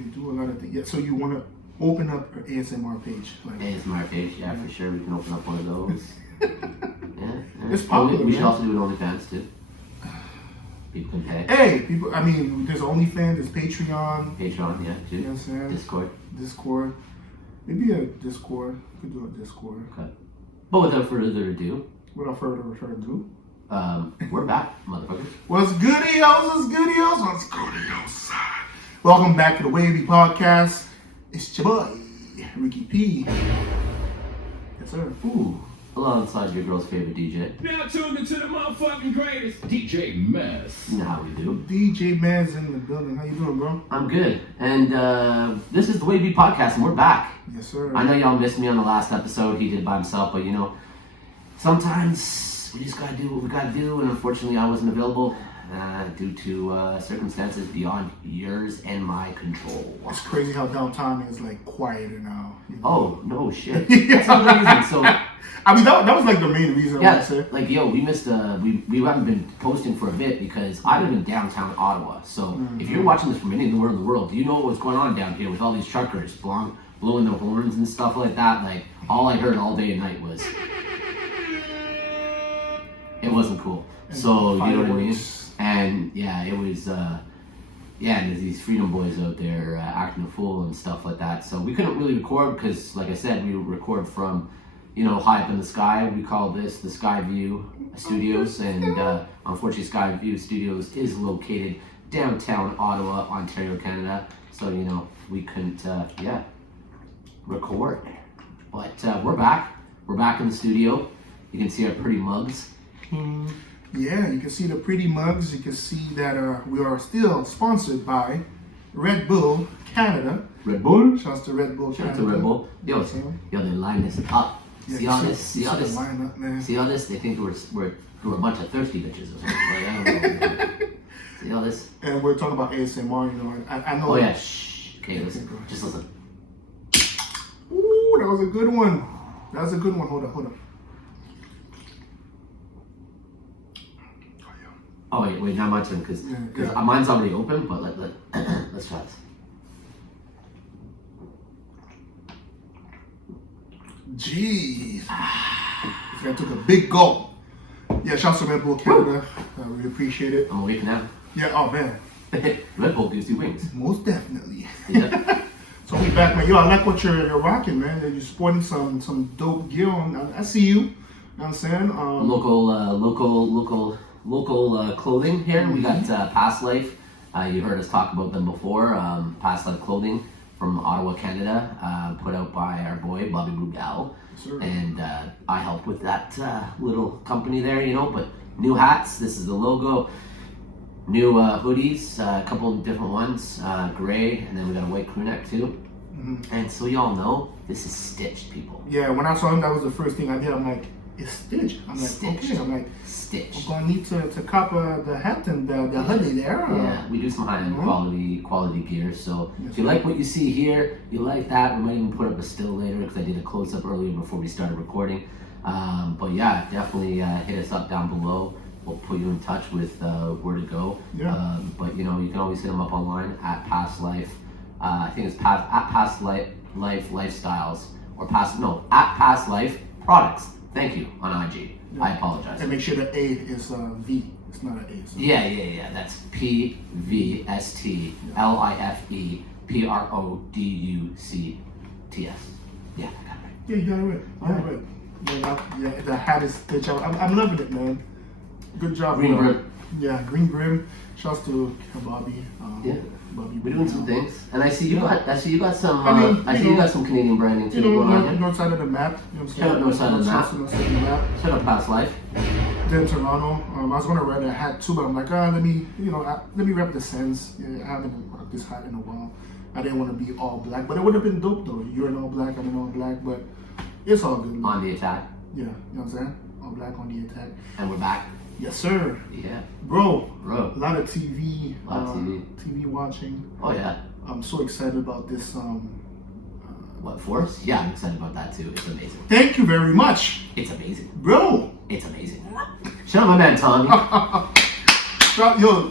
can do a lot of things. Yeah, so you want to open up an ASMR page? Like, ASMR page, yeah, for sure. We can open up one of those. Yeah. It's popular. We should also do an OnlyFans too. People can pay. Hey, people. I mean, there's OnlyFans, there's Patreon. Patreon, yeah, too. You know what I'm saying? Discord. Maybe a Discord. We could do a Discord. Okay. But without further ado. We're back, motherfuckers. What's goody-os? Welcome back to the WaveBe podcast. It's your boy, Ricky P. Yes, sir. Ooh. Alongside your girl's favorite DJ. Now tuned into the motherfucking greatest, DJ Mess. You know how we do. DJ Mess in the building. How you doing, bro? I'm good. And this is the WaveBe podcast, and we're back. Yes, sir. I know y'all missed me on the last episode. He did by himself, but you know, sometimes we just gotta do what we gotta do, and unfortunately I wasn't available due to circumstances beyond yours and my control. It's crazy how downtown is like quieter now. You know? Oh, no shit. That's amazing. So I mean, that was like the main reason. Yeah, like, yo, we missed, we haven't been posting for a bit because I live in downtown Ottawa. So if you're watching this from anywhere in the world, you know what's going on down here with all these truckers blowing their horns and stuff like that. Like, all I heard all day and night was, it wasn't cool. So, you know what I mean? And yeah, it was, and there's these freedom boys out there acting a fool and stuff like that. So we couldn't really record because, like I said, we record from, you know, high up in the sky. We call this the Skyview Studios, and unfortunately Skyview Studios is located downtown Ottawa, Ontario, Canada. So, you know, we couldn't, record. But we're back. We're back in the studio. You can see our pretty mugs. Yeah, you can see the pretty mugs. You can see that we are still sponsored by Red Bull Canada. Red Bull? Shouts to Red Bull Canada. Shouts to Red Bull. Yo, they line this up. Yeah, see all this? See all this? Up, man. See all this? They think we're a bunch of thirsty bitches or something. Like, I don't know. See all this? And we're talking about ASMR, you know. I know. Oh yeah, shh. Okay, listen. Just listen. Ooh, that was a good one. Hold up. Oh wait, not my turn because mine's already open. But let's try this. Jeez. I took a big gulp. Yeah, shouts to Red Bull Canada. We appreciate it. I'm awake now. Yeah, oh man. Red Bull gives you wings. Most definitely. Yeah. So we back, man. Yo, I like what you're rocking, man. You're sporting some dope gear on. I see you. You know what I'm saying? Local clothing here. We got Past Life. You heard us talk about them before. Past Life clothing from Ottawa, Canada, put out by our boy Bobby Brugal. Sure. And I help with that little company there, you know. But new hats. This is the logo. New hoodies, a couple of different ones, gray, and then we got a white crew neck too. Mm-hmm. And so y'all know this is stitched, people. Yeah, when I saw him, that was the first thing I did. I'm like, it's stitched. I'm like, stitched. Okay. I'm like, stitched. I'm gonna need to cop the hat and the hoodie there. Yeah, we do some high-end quality gear. So if you like what you see here, you like that. We might even put up a still later because I did a close-up earlier before we started recording. But yeah, definitely hit us up down below. We'll put you in touch with where to go. Yeah. But you know, you can always hit them up online at Past Life. I think it's at Past Life Lifestyles or at Past Life Products. Thank you on IG. Yeah. I apologize. And make sure the A is V. It's not an A. So. Yeah. That's PVSTLIFEPRODUCTS. Yeah, I got it right. Yeah, you got it right. Yeah, the hat is stitched out. I'm loving it, man. Good job. Green brim. Yeah, green brim. Shouts to Bobby. Bobby. We're doing some things, and I see you got some. You got some Canadian branding too going on. North side of the map. You know what I'm saying? Shout out North side of the map. Shout out Past Life. Then Toronto. I was gonna wear that hat too, but I'm like, let me rep the sense. Yeah, I haven't rocked this hat in a while. I didn't want to be all black, but it would have been dope though. You're in all black, I'm in all black, but it's all good. On the attack. Yeah, you know what I'm saying? All black on the attack. And we're back. Yes, sir. Yeah. Bro. A lot of TV. TV watching. Oh, yeah. I'm so excited about this. What, Force? Yeah, I'm excited about that too. It's amazing. Thank you very much. It's amazing. Bro. It's amazing. Shout out my man, Tommy.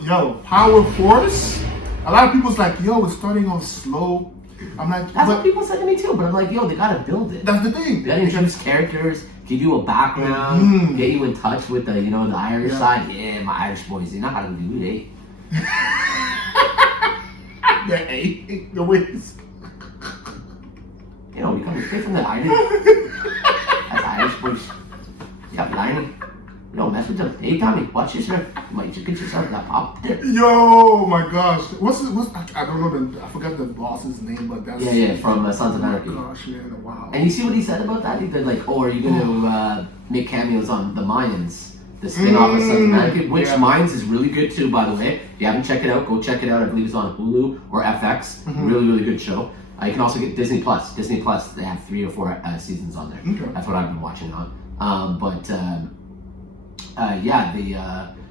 Yo, Power Force. A lot of people's like, yo, it's starting off slow. I'm like, That's what people said to me too, but I'm like, yo, they gotta build it. That's the thing. They gotta introduce characters, give you a background, get you in touch with the, the Irish side. Yeah, my Irish boys, they know how to do it, eh? Yeah, the ways. We come straight from the island. That's Irish boys. Yeah, island. You don't mess with them. Hey, Tommy, watch yourself. You might just get yourself that pop there. Yo, my gosh. What's I don't know, I forgot the boss's name, but that's... Yeah, from Sons of Anarchy. Oh, gosh, man, wow. And you see what he said about that? He said, like, are you going to make cameos on the Mayans? The spin-off of Sons of Anarchy, which Mayans is really good too, by the way. If you haven't checked it out, go check it out. I believe it's on Hulu or FX. Really, really good show. You can also get Disney Plus. Disney Plus, they have 3 or 4 seasons on there. Okay. That's what I've been watching on.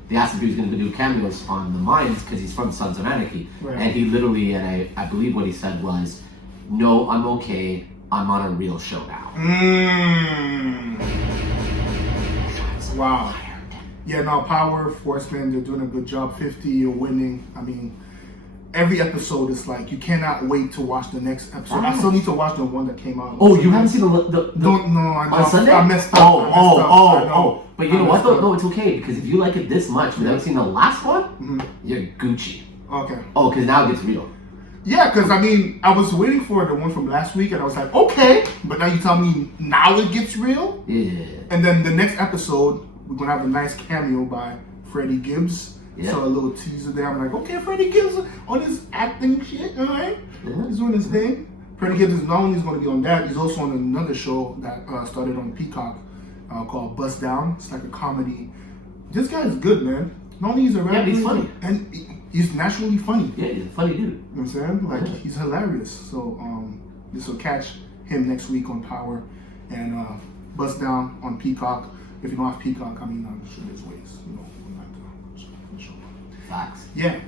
They asked if he was going to do cameos on the Mayans because he's from Sons of Anarchy. Right. And he literally, and I believe what he said was, no, I'm okay. I'm on a real show now. Wow. Yeah, no, Power, Forceman, they're doing a good job. 50, you're winning. I mean, every episode is like, you cannot wait to watch the next episode. I still need to watch the one that came out. Oh, you haven't seen the Don't, no, I know. On Sunday? I messed up. Oh. But you know what though? No, it's okay, because if you like it this much without seeing the last one, you're Gucci. Okay. Oh, because now it gets real. Yeah, because I mean, I was waiting for the one from last week and I was like, okay, but now you tell me now it gets real? Yeah. And then the next episode, we're going to have a nice cameo by Freddie Gibbs. Yeah. So a little teaser there. I'm like, okay, Freddie Gibbs on his acting shit, all right? He's doing his thing. Freddie Gibbs is not only going to be on that, he's also on another show that started on Peacock called Bust Down. It's like a comedy. This guy is good, man. Not only he's a rapper, he's funny. And he's naturally funny. Yeah, he's a funny dude. You know what I'm saying? Like, he's hilarious. So this will catch him next week on Power and Bust Down on Peacock. If you don't have Peacock, I mean, I'm sure there's ways, show. Facts. Yeah.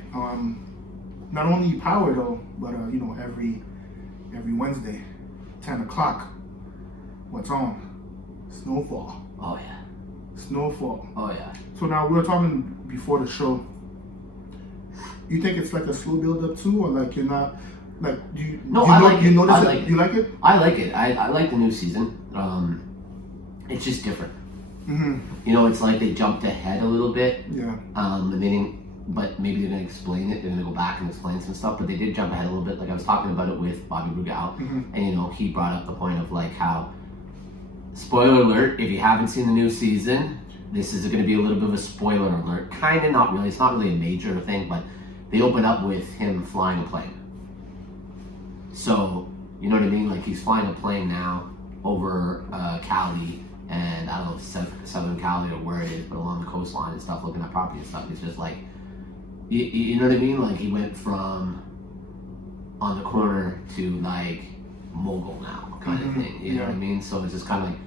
Not only Power though, but every Wednesday, 10 o'clock. What's on? Snowfall. Oh yeah. Snowfall. Oh yeah. So now we were talking before the show. You think it's like a slow build up too, or like you're not like you? No, you I know, like you it. notice I it? like You like it? I like it. I like the new season. It's just different. It's like they jumped ahead a little bit. Yeah. But maybe they're gonna explain it. They're gonna go back and explain some stuff. But they did jump ahead a little bit. Like I was talking about it with Bobby Brugal, and he brought up the point of like how, spoiler alert, if you haven't seen the new season, this is gonna be a little bit of a spoiler alert. Kind of, not really. It's not really a major thing, but they open up with him flying a plane. So you know what I mean? Like he's flying a plane now over Cali. And I don't know if Southern Cali or where it is, but along the coastline and stuff, looking at property and stuff. It's just like, you know what I mean? Like he went from on the corner to like mogul now kind of thing. You know what I mean? So it's just kind of like,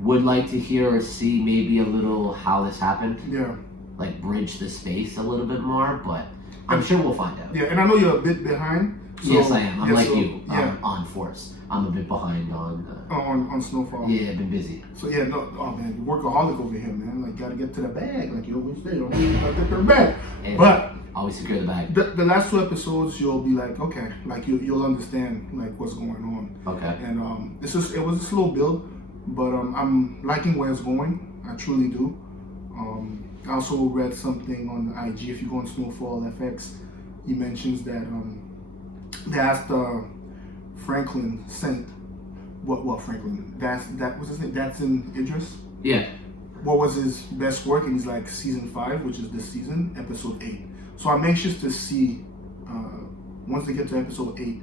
would like to hear or see maybe a little how this happened. Yeah. Like bridge the space a little bit more, but I'm sure we'll find out. Yeah, and I know you're a bit behind. So, yes, I am. I'm you. Yeah. On Force. I'm a bit behind on Snowfall. Yeah, I've been busy. So yeah, no, oh man, you're workaholic over here, man. Like, gotta get to the bag. Like you always say, gotta get to the bag. And but always secure the bag. The last 2 episodes, you'll be like, okay, like you'll understand like what's going on. Okay. And it was a slow build, but I'm liking where it's going. I truly do. I also read something on the IG. If you go on Snowfall FX, he mentions that they asked Franklin Saint. What Franklin? That was his name. That's in Idris. Yeah. What was his best work? And he's like season 5, which is this season, episode 8. So I'm anxious to see once they get to episode 8,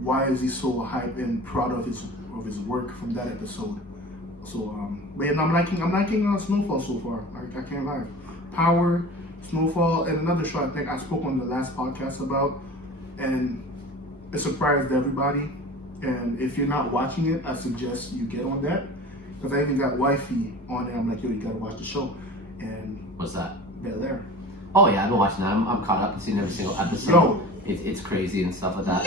why is he so hyped and proud of his work from that episode? So but yeah, I'm liking Snowfall so far. I can't lie. Power, Snowfall, and another show I think I spoke on the last podcast about, and it surprised everybody. And if you're not watching it, I suggest you get on that, because I even got wifey on it. I'm like, yo, you gotta watch the show. And what's that? Bel Air. Oh yeah, I've been watching that. I'm caught up and seen every single episode. Yo. It's crazy and stuff like that.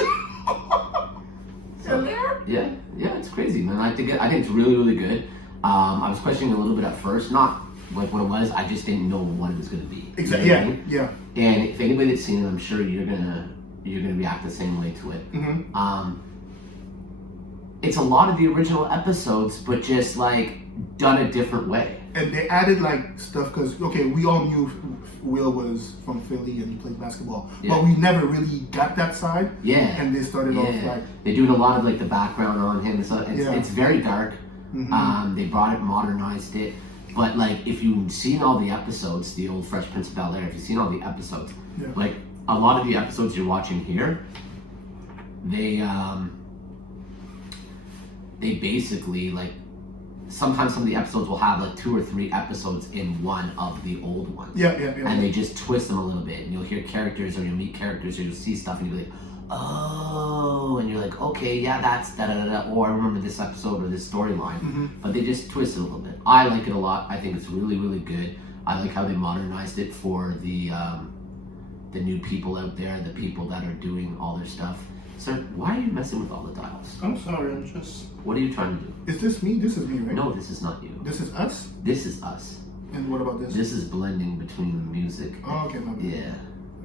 Bel Air? Yeah, it's crazy, man. I think it's really, really good. I was questioning a little bit at first, not like what it was. I just didn't know what it was going to be. Exactly. You know what I mean? Yeah. And if anybody that's seen it, I'm sure you're gonna react the same way to it. Mm-hmm. It's a lot of the original episodes, but just like done a different way. And they added like stuff because we all knew Will was from Philly and he played basketball, but we never really got that side. Yeah. And they started off like they're doing a lot of like the background on him. So it's very dark. Mm-hmm. They brought it, modernized it. But like if you've seen all the episodes, the old Fresh Prince of Bel-Air, if you've seen all the episodes, like a lot of the episodes you're watching here, they basically like sometimes some of the episodes will have like 2 or 3 episodes in one of the old ones. Yeah. And they just twist them a little bit, and you'll hear characters or you'll meet characters or you'll see stuff and you'll be like, oh, and you're like, okay, yeah, that's da da da. Or I remember this episode or this storyline, but they just twist it a little bit. I like it a lot. I think it's really, really good. I like how they modernized it for the new people out there, the people that are doing all their stuff. Sir, why are you messing with all the dials? I'm sorry, I'm just... What are you trying to do? Is this me? This is me, right? No, this is not you. This is us? This is us. And what about this? This is blending between the music. Oh, okay, my bad. Yeah.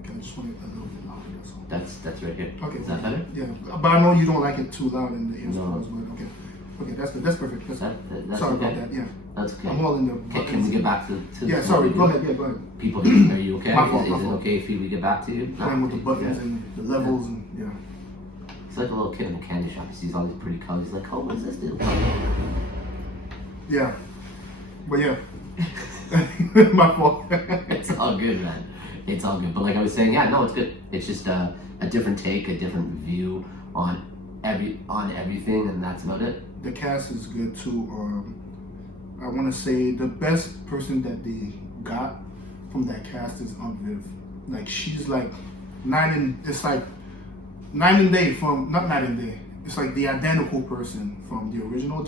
Okay, I just want it a little bit louder, that's all. That's right here. Okay. Is that better? Yeah, but I know you don't like it too loud in the ears. No. But okay. Okay, that's good. That's perfect. That's sorry okay. about that, yeah. That's okay. I'm all in the... Okay, can we get back to Yeah, sorry, go ahead, go ahead. People, are you okay? My fault, Is my it fault. okay if we get back to you? Playing with the buttons and the levels and, yeah. He's like a little kid in a candy shop. He sees all these pretty colors. He's like, oh, what does this do? Yeah. But yeah. My fault. It's all good, man. It's all good. But like I was saying, yeah, no, it's good. It's just a different take, a different view on everything, and that's about it. The cast is good too. I want to say the best person that they got from that cast is Aunt Viv. Like she's like night and day from not night and day. It's like the identical person from the original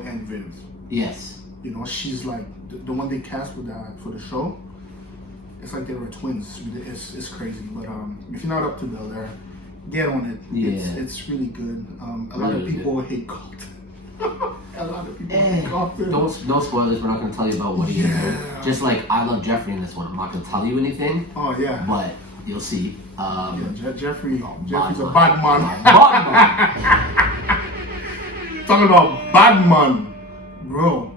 and Viv. Yes. You know, she's like the one they cast for the show. It's like they were twins. It's crazy. But if you're not up to Bel-Air, get on it. Yeah. It's really good. A lot of people hate Carlton. A lot of people hate Carlton. No spoilers. We're not going to tell you about what he is. Just like I love Jeffrey in this one. I'm not going to tell you anything. Oh yeah. But you'll see. Jeffrey's a bad man. Talking about bad man, bro.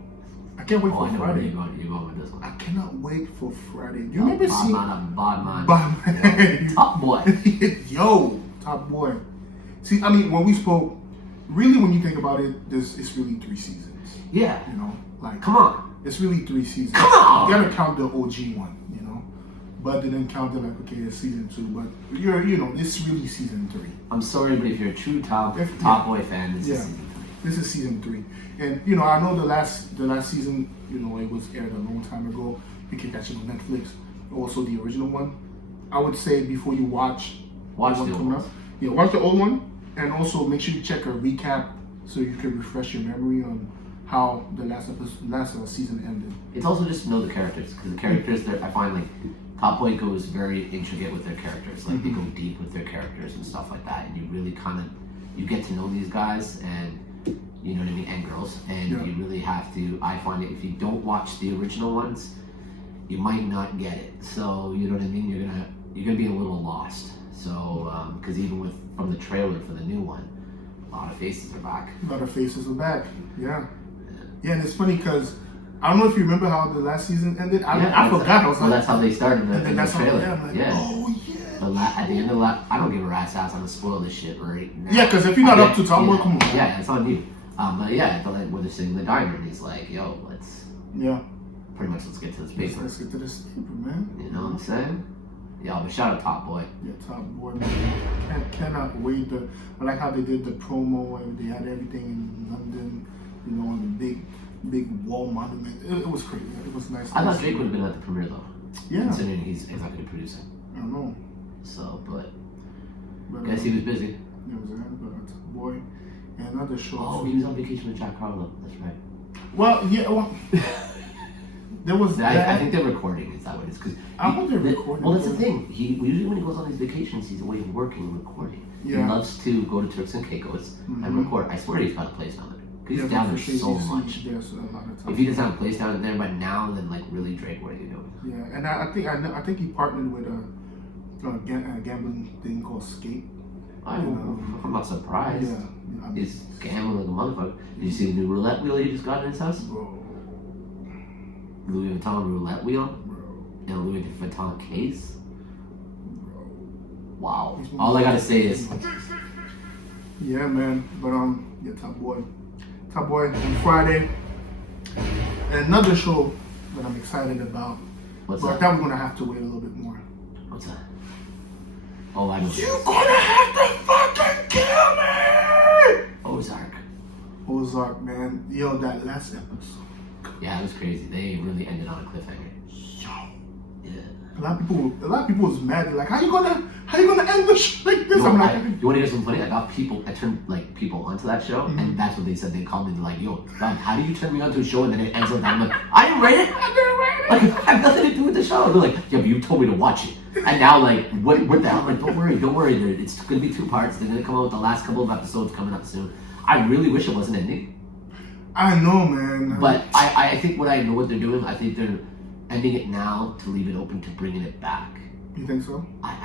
I can't wait for Friday. You go with this one. I cannot wait for Friday. You remember seeing bad man. Bad man. Top boy. Yo, top boy. See, I mean, when we spoke, really, when you think about it, it's really 3 seasons. Yeah. You know, like come on. It's really 3 seasons. Come on. You gotta count the OG one, you know. But they didn't count it like okay, it's season 2. But it's really season 3. I'm sorry, but if you're a true top boy fan, this is season 3. This is season 3. And I know the last season, it was aired a long time ago. You can catch it on Netflix. Also the original one. I would say before you watch the old one. Yeah, watch the old one, and also make sure you check a recap so you can refresh your memory on how the last season ended. It's also just to know the characters, because the characters I find like Top Boy goes very intricate with their characters. Like they go deep with their characters and stuff like that, and you really you get to know these guys and. You know what I mean, and girls, and you really have to. I find it if you don't watch the original ones, you might not get it. So you know what I mean. You're gonna be a little lost. So because even from the trailer for the new one, a lot of faces are back. A lot of faces are back. Yeah, and it's funny because I don't know if you remember how the last season ended. I forgot. I was like, that's how they started in the trailer. Oh yeah. At the end of I don't give a rat's ass. I'm gonna spoil this shit right now. Yeah, because if you're not up to Top Boy, come on. Yeah, it's on you. But yeah, where they're sitting in the diner, and he's like, "Yo, let's get to this paper. Let's get to this paper, man." You know what I'm saying? Yeah, but shout out Top Boy. Yeah, Top Boy, man. Cannot wait. I like how they did the promo and they had everything in London. On the big wall monument. It was crazy. It was nice. I thought Drake would have been at the premiere though. Yeah. Considering he's executive producing. I don't know. So, but guess he was busy. Yeah, was Top Boy. And another show. Oh, he was on vacation with Jack Harlow. That's right. Well, yeah. Well, there was. I think they're recording. Is that what it is? Because I think they're recording. Well, that's the thing. Usually when he goes on these vacations, he's away working and recording. Yeah. He loves to go to Turks and Caicos and record. I swear he's got a place down there. Because he's down there so much. There's a lot of time. If he doesn't have a place down there by now, then like really, Drake, what are you doing? Yeah, and I think he partnered with a gambling thing called Skate. I'm not surprised. Yeah, He's gambling like a motherfucker. Did you see the new roulette wheel he just got in his house? Bro. Louis Vuitton roulette wheel Bro. and a Louis Vuitton case. Bro. Wow. All I gotta say is, yeah, man. But yeah, Top Boy on Friday. And another show that I'm excited about. what's But I that? thought we're gonna have to wait a little bit more. What's that? Oh, I know. You're gonna have to fucking kill me! Ozark. Ozark, man. Yo, that last episode. Yeah, it was crazy. They really ended on a cliffhanger. Yo. Yeah. A lot of people was mad. They're like, how you gonna end the show like this? You I'm know, like, you want to hear something funny? I turned like people onto that show, Mm-hmm. and that's what they said. They called me like, "Yo, Rob, how do you turn me onto a show and then it ends on that?" I'm like, "I didn't rate it. Like, I have nothing to do with the show." They're like, "Yeah, but you told me to watch it." And now, like, what the hell? I'm like, don't worry. It's gonna be 2 parts. They're gonna come out with the last couple of episodes coming up soon. I really wish it wasn't ending, I know, man. but I think what they're doing. I think they're ending it now to leave it open to bringing it back. You think so? I,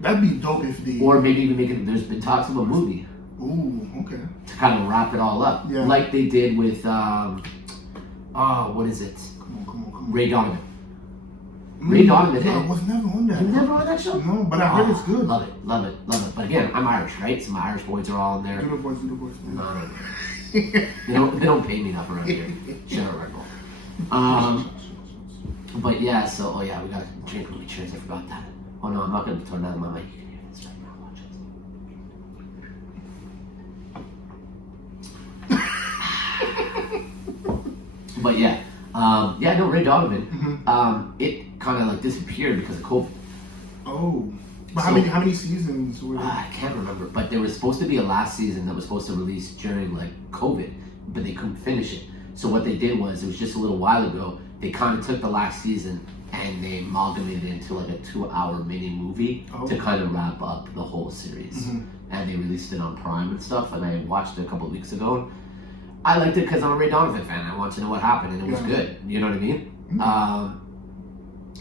That'd be dope if they. or maybe even make it. There's been talks of a movie Ooh, okay. to kind of wrap it all up, Yeah. like they did with what is it? Come on. Ray Donovan. Ray Donovan. No, I was never on that. You never on that show? No, but I heard it's good. Love it. But again, I'm Irish, right? So my Irish boys are all in there. Do the voice. No. They don't pay me enough around here. Shut up, Red Bull. But yeah, so we got to drink really cheers. I forgot that. Oh no, I'm not gonna turn down my mic. You can hear this right now. Watch it. But yeah, Ray Donovan. It kind of like disappeared because of COVID. Oh, but So- how many seasons were there? I can't remember, but there was supposed to be a last season that was supposed to release during like COVID, but they couldn't finish it. So what they did was, it was just a little while ago, they kind of took the last season and they amalgamated it into like a 2-hour mini movie to kind of wrap up the whole series. And they released it on Prime and stuff, and I watched it a couple of weeks ago. I liked it because I'm a Ray Donovan fan. I want to know what happened, and it was good. You know what I mean?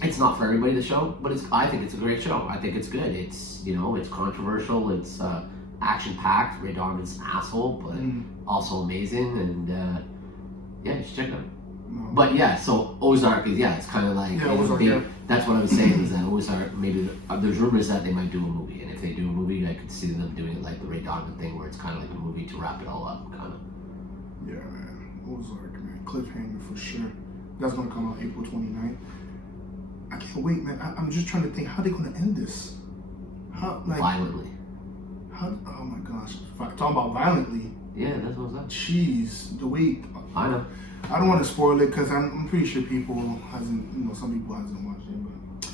It's not for everybody, the show, but I think it's a great show. I think it's good. It's it's controversial. It's action packed. Ray Donovan's an asshole, but also amazing. And you should check it out. No. But yeah, so Ozark is it's kind of like Ozark, that's what I was saying is that Ozark maybe there's rumors that they might do a movie, and if they do a movie, I could see them doing it like the Ray Donovan thing, where it's kind of like a movie to wrap it all up, kind of. Yeah, man. Ozark, man. Cliffhanger for sure. That's gonna come out April 29th. I can't wait, man. I'm just trying to think how they're gonna end this. How Violently. Oh my gosh. Talking about violently. Yeah, that's what I was saying. Jeez, the way. I know. I don't want to spoil it because I'm pretty sure some people hasn't watched it, but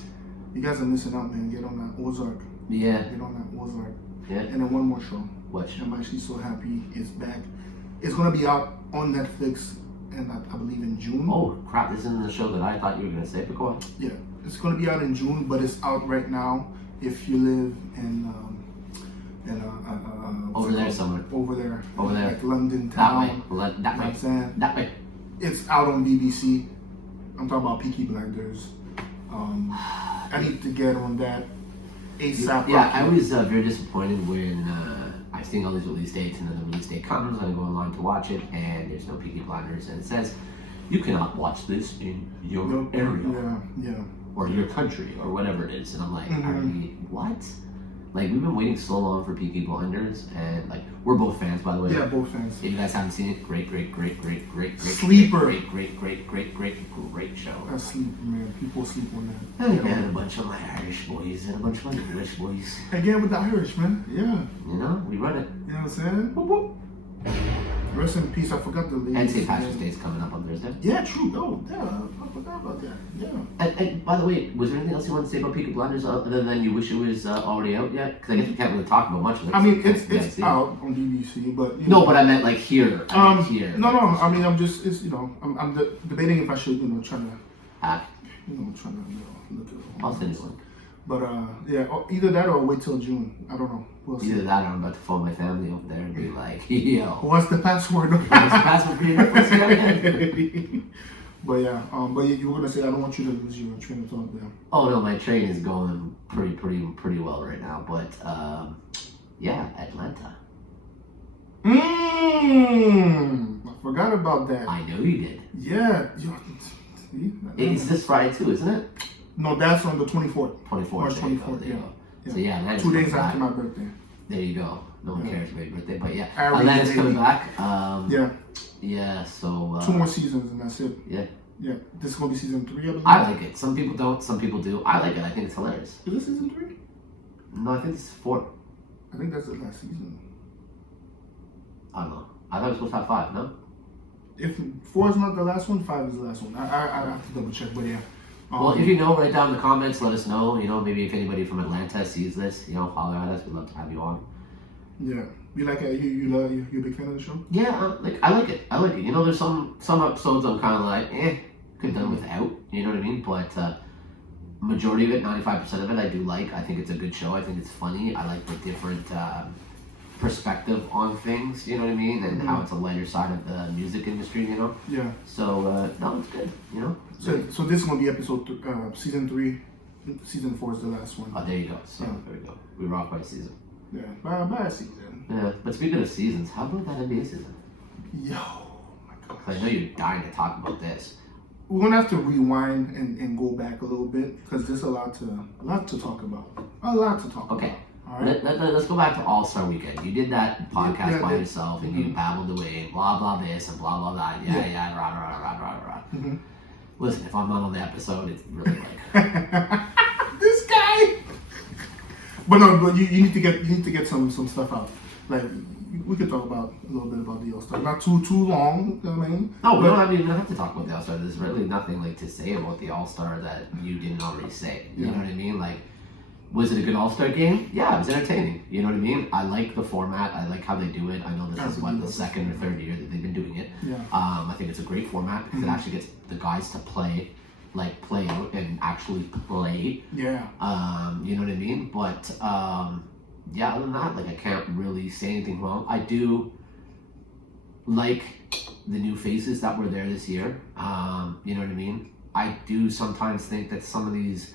you guys are missing out, man. Get on that Ozark. Yeah. Get on that Ozark. Yeah. And then one more show. What show? I'm actually so happy it's back. It's gonna be out on Netflix, and I believe in June. Oh crap! This isn't the show that I thought you were gonna say. But go on. Yeah, it's gonna be out in June, but it's out right now. If you live in Over there somewhere. Over there. Over there. Like London That town. way. You know what I'm saying? That way. It's out on BBC. I'm talking about Peaky Blinders. I need to get on that ASAP. Yeah, I was very disappointed when I've seen all these release dates, and then the release date comes, and I go online to watch it, and there's no Peaky Blinders, and it says, you cannot watch this in your area, or your country, or whatever it is, and I'm like, what? Like, we've been waiting so long for Peaky Blinders, and like, we're both fans, by the way. Yeah, both fans. If you guys haven't seen it, great Sleeper. Great show. That's sleeper, man. People sleep on that. And a bunch of my Irish boys and a bunch of my English boys. Again with the Irish, man. Yeah. We run it. You know what I'm saying? Whoop, whoop. Rest in peace. I forgot the lady. And St. Patrick's Day is coming up on Thursday. Yeah, true. Oh, yeah. I forgot about that. Yeah. And by the way, was there anything else you want to say about Peaky Blinders other than you wish it was already out yet? Because I guess we can't really talk about much of it. I mean, it's out on BBC, but no, but I meant like here. Here. No. I mean, I'm just I'm debating if I should try to trying to look at it. I'll send you one. But yeah, either that or wait till June. I don't know. We'll see. Either that or I'm about to phone my family over there and be like, yo, What's the password? what's the password for your Netflix again? But yeah, but you were gonna say I don't want you to lose your train of thought there. Oh no, my train is going pretty well right now. But yeah, Atlanta. I forgot about that. I know you did. Yeah. It's this Friday too, isn't it? No, that's on the 24th. 24th. March There you 24th. go. Yeah. So yeah, Atlanta's 2 days coming after back. my birthday. There you go. No one cares about your birthday, but yeah, I already Atlanta's did coming it. back. Yeah. Yeah. So 2 more seasons and that's it. Yeah. Yeah. This is gonna be season 3, I believe. I like it. Some people don't. Some people do. I like it. I think it's hilarious. Is this season 3? No, I think it's 4. I think that's the last season. I don't know. I thought it was supposed to have 5. No. If 4 is not the last one, 5 is the last one. I have to double check, but yeah. Well, if you know, write down in the comments. Let us know. You know, maybe if anybody from Atlanta sees this, you know, holler at us. We'd love to have you on. Yeah. You like it? You're a big fan of the show? Yeah, I like it. I like it. You know, there's some episodes I'm kind of like, could have done without. You know what I mean? But majority of it, 95% of it, I do like. I think it's a good show. I think it's funny. I like the different perspective on things. You know what I mean? And how it's a lighter side of the music industry. You know? Yeah. So no, it's good. You know? So this is gonna be season 3. Season 4 is the last one. Oh, there you go. So there we go. We rock by season. Yeah, by a season. Yeah, but speaking of seasons, how about that NBA season? Yo, my God. I know you're dying to talk about this. We're gonna have to rewind and go back a little bit because there's a lot to talk about. A lot to talk Okay. about. All right. Let's go back to All-Star Weekend. You did that podcast Yeah, by yourself and you babbled away, blah, blah, this and blah, blah, that. Yeah, rah, rah, rah, rah, rah. Mhm. Listen, if I'm not on the episode, it's really like... This guy. But no, but you need to get some stuff out. Like we could talk about a little bit about the All-Star. Not too long, you know what I mean? No, we don't even have to talk about the All-Star. There's really nothing like to say about the All-Star that you didn't already say. You know what I mean? Like, was it a good All-Star game? Yeah, it was entertaining. You know what I mean? I like the format. I like how they do it. I know this is the second or third year that they've been doing it. Yeah. I think it's a great format because it actually gets the guys to play out and actually play. Yeah. You know what I mean? But yeah, other than that, like I can't really say anything wrong. I do like the new faces that were there this year. You know what I mean? I do sometimes think that some of these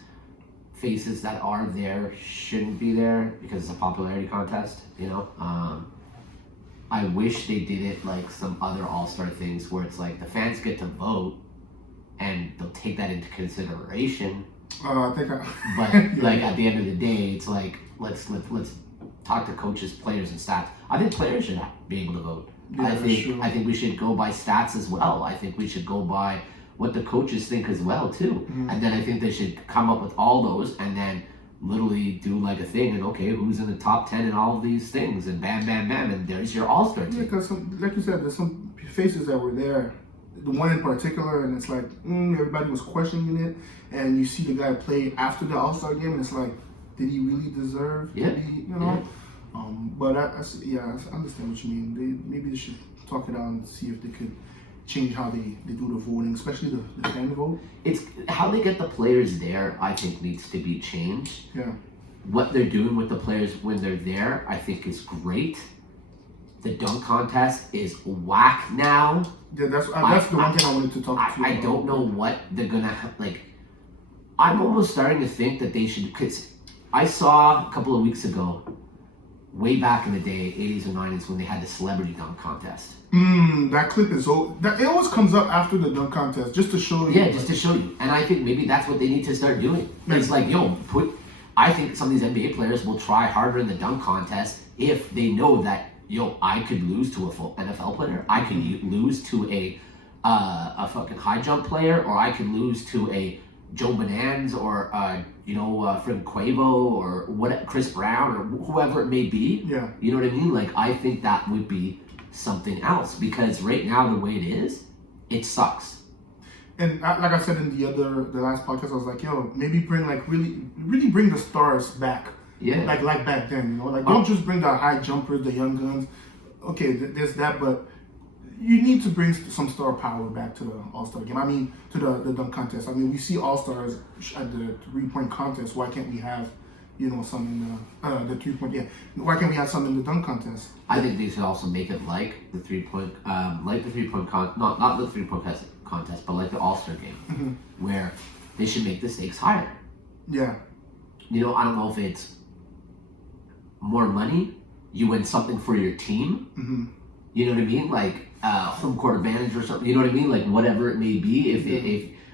faces that are there shouldn't be there because it's a popularity contest, you know? I wish they did it like some other All-Star things where it's like the fans get to vote and they'll take that into consideration. I think But like at the end of the day, it's like let's talk to coaches, players, and stats. I think players should be able to vote. Yeah, I think we should go by stats as well. I think we should go by what the coaches think as well too. And then I think they should come up with all those and then literally do like a thing and okay, who's in the top 10 in all of these things and bam, bam, bam, and there's your All-Star team. Yeah, because like you said, there's some faces that were there. The one in particular, and it's like everybody was questioning it, and you see the guy play after the All-Star game, and it's like, did he really deserve to be, you know? Yeah. But I understand what you mean. Maybe they should talk it out and see if they could change how they do the voting, especially the fan vote. It's how they get the players there, I think, needs to be changed. Yeah. What they're doing with the players when they're there, I think is great. The dunk contest is whack now. Yeah, that's the one thing I wanted to talk to you I about. don't know what they're gonna like. I'm almost starting to think that they should, because I saw a couple of weeks ago, way back in the day, 80s and 90s, when they had the celebrity dunk contest. That clip is it always comes up after the dunk contest just to show you. Yeah, just to show you. And I think maybe that's what they need to start doing. It's like, I think some of these NBA players will try harder in the dunk contest if they know that, I could lose to a full NFL player. I could lose to a fucking high jump player, or I could lose to a Joe Bonanz or Fred Quavo or Chris Brown or whoever it may be. Yeah. You know what I mean? Like, I think that would be something else, because right now the way it is, it sucks. And like I said in the last podcast, I was like, maybe bring really bring the stars back. Yeah. Like back then, like don't just bring the high jumpers, the young guns. Okay, there's that, but you need to bring some star power back to the All-Star game. I mean, to the dunk contest. I mean, we see All-Stars at the 3-point contest. Why can't we have, some in the 3-point? Yeah. Why can't we have some in the dunk contest? I think they should also make it like the 3-point, not the 3-point contest, but like the All-Star game, where they should make the stakes higher. Yeah. I don't know if it's more money, you win something for your team. You know what I mean? Like home court advantage or something. You know what I mean? Like whatever it may be. If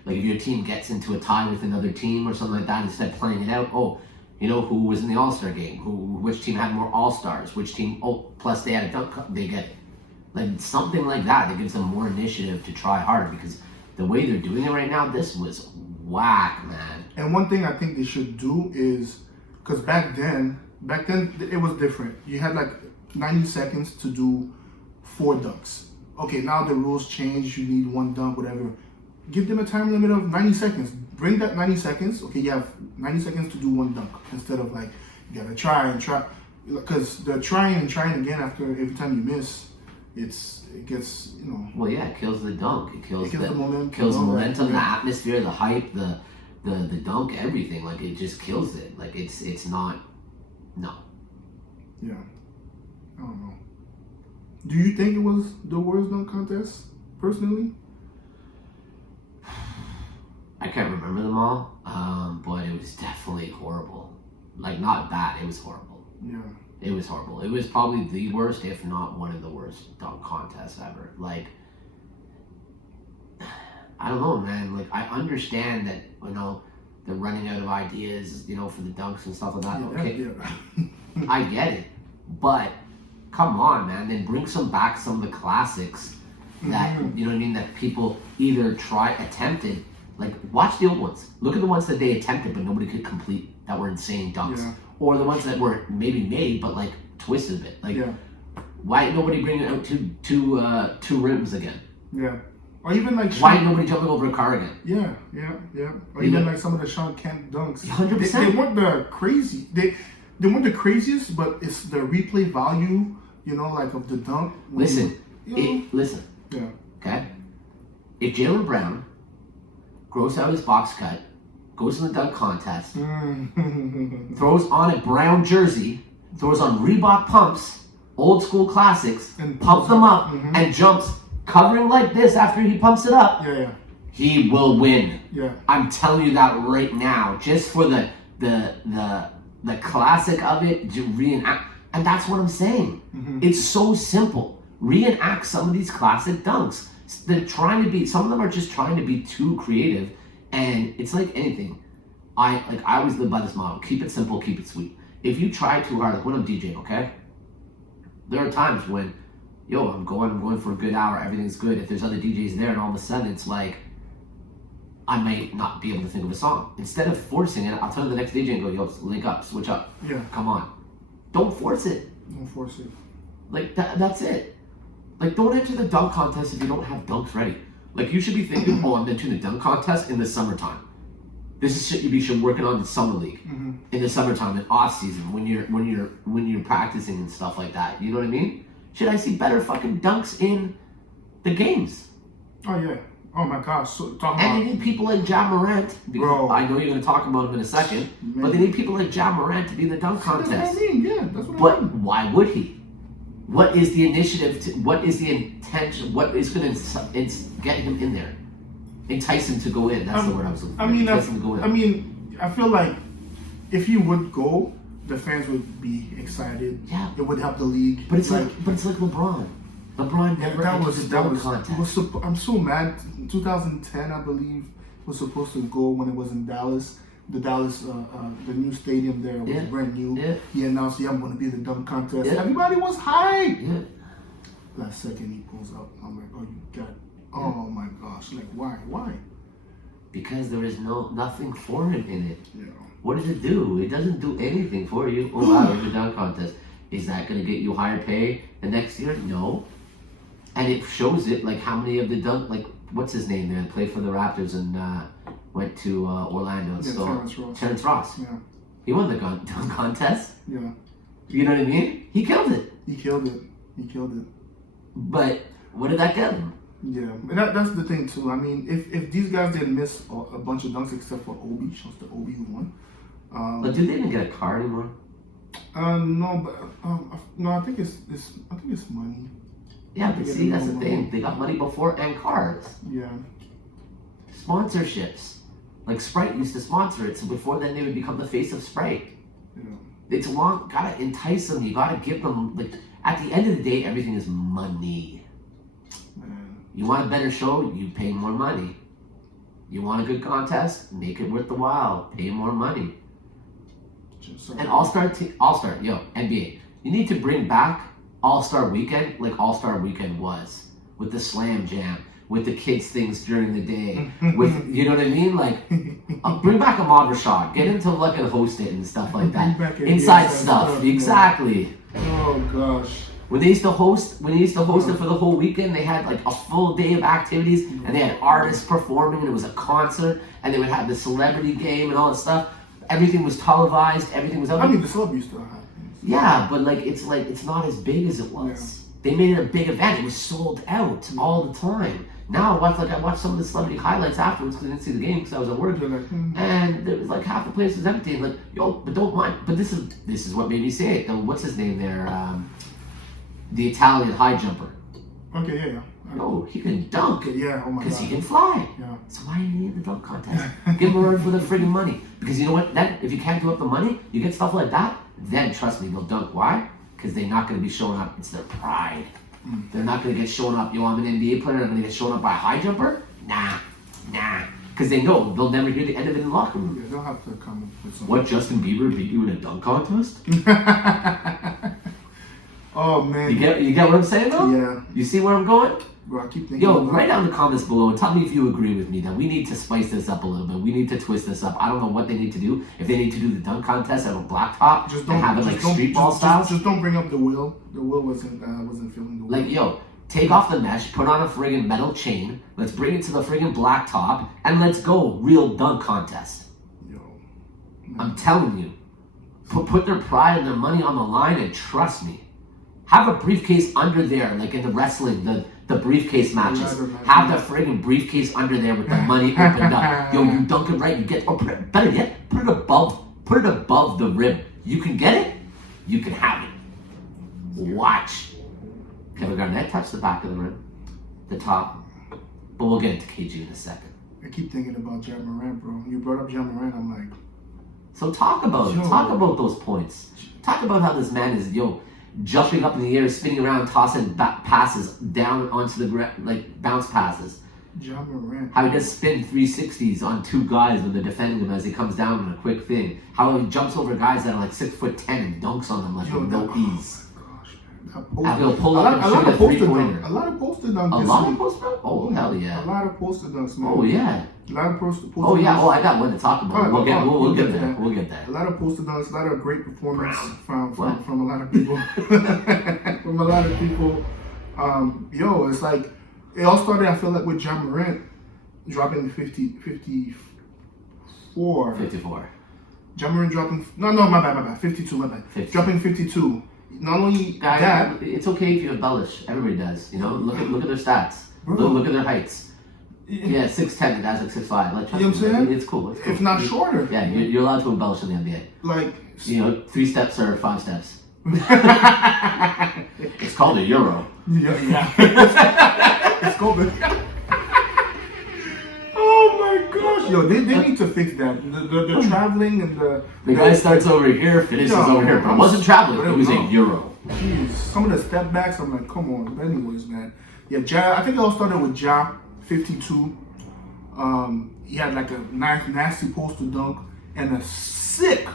your team gets into a tie with another team or something like that, instead of playing it out, who was in the All-Star game? Which team had more All-Stars? Which team? Plus they had a dunk. They get like something like that that gives them more initiative to try hard, because the way they're doing it right now, this was whack, man. And one thing I think they should do is, because back then it was different. You had like 90 seconds to do 4 dunks. Okay, now the rules change. You need 1 dunk, whatever. Give them a time limit of 90 seconds. Bring that 90 seconds. Okay, you have 90 seconds to do 1 dunk instead of like you gotta try and try. Because the trying and trying again after every time you miss, it gets. Well, yeah, it kills the dunk. It kills the momentum. Kills the momentum, the atmosphere, the hype, the dunk, everything. Like it just kills it. Like it's not. No. Yeah. I don't know. Do you think it was the worst dunk contest, personally? I can't remember them all, but it was definitely horrible. Like, not bad, it was horrible. Yeah. It was horrible. It was probably the worst, if not one of the worst dunk contests ever. Like, I don't know, man. Like, I understand that, they're running out of ideas, for the dunks and stuff like that. Yeah, okay, yeah. I get it. But, come on, man. Then bring some of the classics that, you know what I mean, that people either attempted. Like, watch the old ones. Look at the ones that they attempted but nobody could complete, that were insane dunks. Yeah. Or the ones that were maybe made but, like, twisted a bit. Like, why ain't nobody bringing out two rims again? Yeah. Or even like why ain't nobody jumping over a car again? Yeah. Or even like some of the Sean Kemp dunks. 100%. They weren't the crazy. They weren't the craziest, but it's the replay value, like of the dunk. Listen. Listen. Yeah. Okay? If Jaylen Brown grows out his box cut, goes in the dunk contest, throws on a brown jersey, throws on Reebok pumps, old school classics, and pumps them up, and jumps covering like this after he pumps it up, he will win. Yeah. I'm telling you that right now, just for the classic of it, to reenact. And that's what I'm saying. It's so simple. Reenact some of these classic dunks. They're trying to be, some of them are just trying to be too creative, and it's like anything. I always live by this model: keep it simple, keep it sweet. If you try too hard, like when I'm DJing, okay, there are times when, I'm going for a good hour, everything's good. If there's other DJs there, and all of a sudden it's like, I might not be able to think of a song. Instead of forcing it, I'll tell the next DJ and go, link up, switch up. Yeah. Come on. Don't force it. Don't force it. Like, that's it. Like, don't enter the dunk contest if you don't have dunks ready. Like, you should be thinking, I'm entering the dunk contest in the summertime. This is shit you should be working on in summer league, in the summertime, in off season, when you're practicing and stuff like that. You know what I mean? Should I see better fucking dunks in the games? Oh yeah. Oh my gosh. So and they need people like Ja Morant, because I know you're going to talk about him in a second, but they need people like Ja Morant to be in the dunk contest. That's what I mean. Yeah, that's what but I mean. Why would he? What is the initiative? What is the intention? What is going to get him in there? Entice him to go in. That's the word I was looking for. Entice him to go in. I feel like if he would go, the fans would be excited. Yeah. It would help the league. But it's like LeBron. LeBron never entered the dunk contest. I'm so mad. In 2010, I believe, was supposed to go when it was in Dallas. The Dallas, the new stadium there was brand new. Yeah. He announced, I'm going to be in the dunk contest. Yeah. Everybody was hyped. Yeah. Last second he pulls up. I'm like, oh my gosh, like why? Because there is nothing for him in it. Yeah. What does it do? It doesn't do anything for you. Oh wow, there's a dunk contest. Is that going to get you higher pay the next year? No. And it shows it, like how many of the dunk, like what's his name there, played for the Raptors and went to Orlando. Terrence Ross. Yeah. He won the dunk contest. Yeah. You know what I mean? He killed it. He killed it. But what did that get them? Yeah, and that's the thing too. I mean, if these guys didn't miss a bunch of dunks except for Obi, just the Obi who won. But do they even get a car anymore? No, but no, I think it's money. Yeah, but see, that's the thing. They got money before and cars. Yeah. Sponsorships. Like Sprite used to sponsor it, so before then they would become the face of Sprite. Yeah. It's long, gotta entice them. You gotta give them, like, at the end of the day, everything is money. Man. You want a better show, you pay more money. You want a good contest, make it worth the while, pay more money. And All-Star, NBA. You need to bring back All-Star Weekend like All-Star Weekend was. With the Slam Jam, with the kids things during the day, with, you know what I mean? Like, bring back Ahmad Rashad. Get him to like host it and stuff like that. Inside stuff, exactly. Oh gosh. When they used to host it for the whole weekend, they had like a full day of activities, and they had artists performing, and it was a concert, and they would have the celebrity game and all that stuff. Everything was televised. Everything was. I mean, the celebrities still have things. Yeah, but it's not as big as it was. Yeah. They made it a big event. It was sold out all the time. Now I watched some of the celebrity highlights afterwards because I didn't see the game because I was at work, and there was like half the place was empty. And like, yo, but don't mind. But this is what made me say it. What's his name there? The Italian high jumper. Okay, yeah. No, he can dunk. Yeah, oh my god. Because he can fly. Yeah. So why are you in the dunk contest? Give him a run for the friggin' money. Because you know what? Then if you can't do up the money, you get stuff like that. Then trust me, they'll dunk. Why? Because they're not going to be showing up. It's their pride. They're not going to get shown up. Yo, I'm an NBA player. I'm going to get shown up by a high jumper. Nah. Because they know they'll never hear the end of it in the locker room. Yeah, they'll have to come with something. What, Justin Bieber beat you in a dunk contest? Oh man. You get what I'm saying though? Yeah. You see where I'm going? Bro, I keep thinking. Yo, write down in the comments below and tell me if you agree with me that we need to spice this up a little bit. We need to twist this up. I don't know what they need to do. If they need to do the dunk contest at a blacktop and have it like street ball style. Just don't bring up the wheel. The wheel wasn't feeling the wheel. Like, yo, take off the mesh, put on a friggin' metal chain. Let's bring it to the friggin' blacktop and let's go real dunk contest. Yo, I'm telling you, put their pride and their money on the line and trust me. Have a briefcase under there, like in the wrestling, the briefcase matches. Have the friggin' briefcase under there with the money opened up. Yo, you dunk it right, you get, or better yet, put it above the rim. You can get it, you can have it. Watch. Kevin Garnett touched the back of the rim, the top. But we'll get into KG in a second. I keep thinking about Ja Morant, bro. You brought up Ja Morant, I'm like. So talk about it. Talk about those points. Talk about how this man is, jumping up in the air, spinning around, tossing passes down onto the ground, like bounce passes. Ja Morant. How he does spin 360s on two guys when they're defending him as he comes down in a quick thing. How he jumps over guys that are like 6'10" and dunks on them like with no ease. How he'll pull up and shoot a three-pointer. A lot of poster dunks. A lot of poster dunks? Oh, hell yeah. A lot of poster dunks, man. Oh, yeah. A lot of poster dunks. Oh, yeah. Oh, I got one to talk about. We'll get there. We'll get there. A lot of poster dunks, a lot of great performance from a lot of people. From a lot of people. It's like, it all started, I feel like, with Ja Morant dropping 54. 54. Ja Morant dropping, my bad, 52, my bad. 52. Dropping 52. Not only that, it's okay if you embellish. Everybody does. Look at their stats. Look at their heights. Yeah, 6'10", the guy's like 6'5". Like, you know what I'm saying? It's cool. If not shorter. Yeah, you're allowed to embellish in the NBA. Like, 3 steps or 5 steps. It's called a Euro. Yeah. It's called a. Oh my gosh, yo, they need to fix that. The traveling and the guy starts over here, finishes over here. But it wasn't traveling, it was a Euro. Jeez, some of the step backs, I'm like, come on. But anyways, man. Yeah, Ja, I think it all started with Ja, 52. He had like a nice, nasty poster dunk and a sick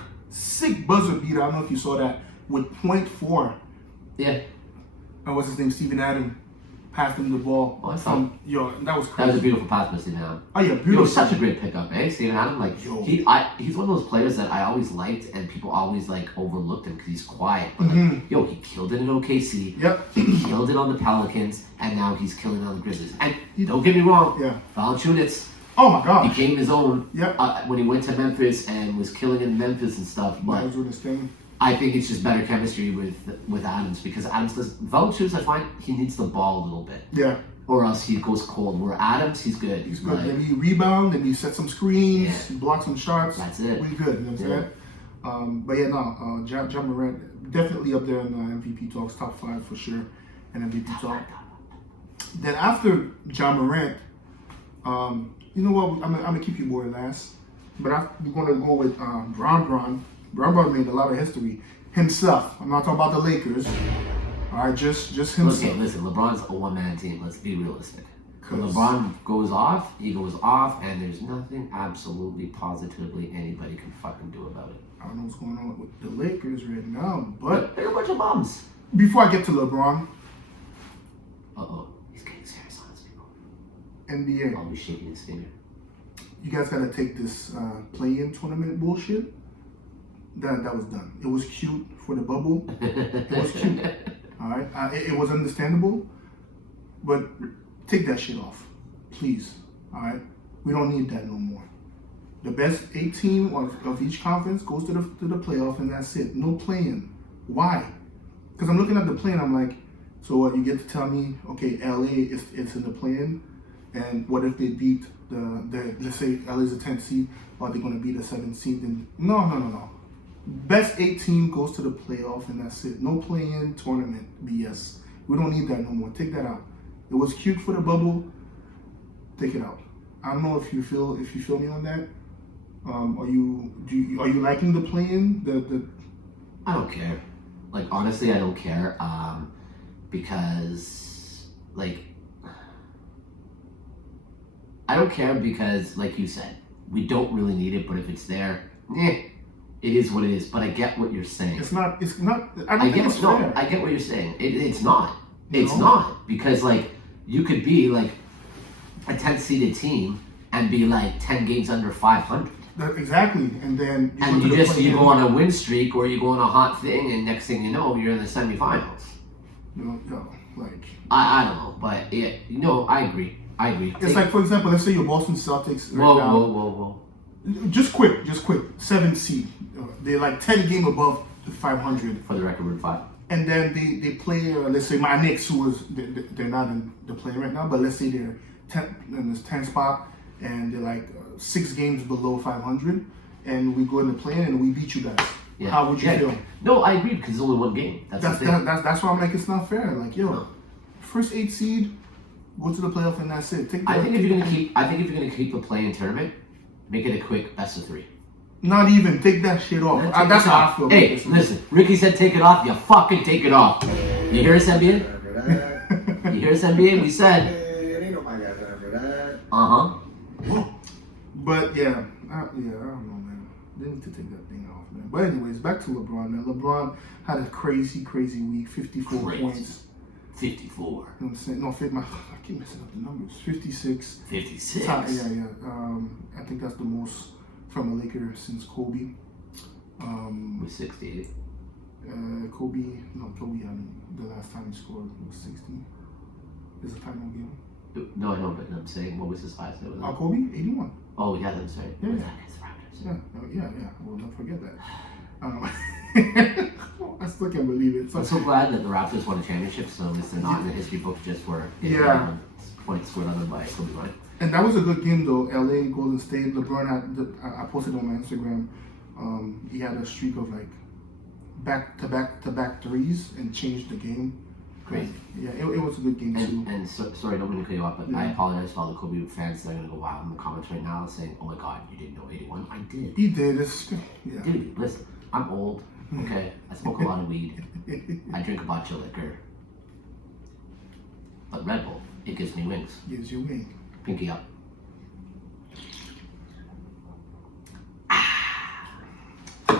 buzzer beater. I don't know if you saw that with .4. Yeah. And what's his name? Steven Adams passed him the ball. Oh, I saw. That was crazy. That was a beautiful pass by Steven Adams. Oh yeah, beautiful. Such a great pickup, eh? Steven Adams, like he's one of those players that I always liked, and people always like overlooked him because he's quiet. But he killed it in OKC. Yep. He killed it on the Pelicans, and now he's killing it on the Grizzlies. And don't get me wrong, Valanciunas. Oh my God. He came his own. Yep. When he went to Memphis and was killing in Memphis and stuff. But that was his thing. I think it's just better chemistry with Adams because Adams does Vultures. I find he needs the ball a little bit. Yeah. Or else he goes cold. Where Adams, he's good. He's good. Then you rebound, then you set some screens, block some shots. That's it. We good. You know what I'm saying? But yeah, no. Ja Morant definitely up there in the MVP talks, top 5 for sure, and MVP talk. Then after Ja Morant, you know what? I'm gonna keep you boy last, but we're gonna go with Bron. Bron made a lot of history himself. I'm not talking about the Lakers. All right, just himself. Okay, listen. LeBron's a one-man team. Let's be realistic. When LeBron goes off, he goes off, and there's nothing absolutely positively anybody can fucking do about it. I don't know what's going on with the Lakers right now, but they're a bunch of bums. Before I get to LeBron, he's getting serious on his people. NBA. I'll be shaking his finger. You guys gotta take this play-in tournament bullshit. That was done. It was cute for the bubble. It was cute. All right, it was understandable, but take that shit off, please. All right, we don't need that no more. The best 8 team of each conference goes to the playoff, and that's it. No play-in. Why? Because I'm looking at the play-in, I'm like, so what? You get to tell me, okay, LA is in the play-in, and what if they beat the let's say LA's a 10th seed, or they're gonna beat a 7th seed? Then no. Best 8 team goes to the playoff, and that's it. No play-in tournament BS. We don't need that no more. Take that out. It was cute for the bubble. Take it out. I don't know if you feel me on that. Are you liking the play-in? I don't care. Like honestly, I don't care. Because like I don't care because like you said, we don't really need it. But if it's there, it is what it is. But I get what you're saying. It's not. I don't think it's fair. I get what you're saying. It's not. It's not because like you could be like a 10th seeded team and be like 10 games under 500. Exactly, and then you go on a win streak or you go on a hot thing, and next thing you know, you're in the semifinals. Like I don't know, but I agree. It's like, for example, let's say your Boston Celtics. Whoa. Just quick. 7th seed. They're like 10 game above the 500. For the record, we're 5. And then they play, let's say my Knicks, they're not in the play right now, but let's say they're 10 in this 10 spot, and they're like 6 games below 500, and we go in the play and we beat you guys. Yeah. How would you feel? No, I agree because it's only one game. That's why I'm like, it's not fair. Like, first 8 seed, go to the playoff, and that's it. I think if you're gonna keep the play-in tournament, make it a quick best of 3. Not even. Take that shit off. That's how I feel. Hey, listen. Ricky said take it off. You fucking take it off. You hear us, NBA? You hear us, NBA? We said. It ain't nobody got time for that. But yeah, I don't know, man. They need to take that thing off, man. But anyways, back to LeBron, man. LeBron had a crazy week. 54 points. 54. You know what I'm saying? No, I keep messing up the numbers. 56. 56. Yeah. I think that's the most from a Laker since Kobe. With 68. Kobe had the last time he scored was 60. Is the final game? No, I know, but I'm saying, what was his highest? Kobe, 81. Oh, yeah, that's right. Yeah. Raptors. We'll not forget that. I still can't believe it. I'm so glad that the Raptors won a championship, so they're not in the history book just for points scored on them by Kobe Bryant. And that was a good game, though. LA, Golden State, LeBron I posted on my Instagram. He had a streak of like back-to-back threes and changed the game. Great. Yeah, it was a good game too. And sorry, don't mean to cut you off, but I apologize to all the Kobe fans that are gonna go wild in the comments right now saying, "Oh my God, you didn't know 81." I did. He did. Dude, listen, I'm old. Okay, I smoke a lot of weed. I drink a bunch of liquor. But Red Bull, it gives me wings. Gives you wings. Pinky up.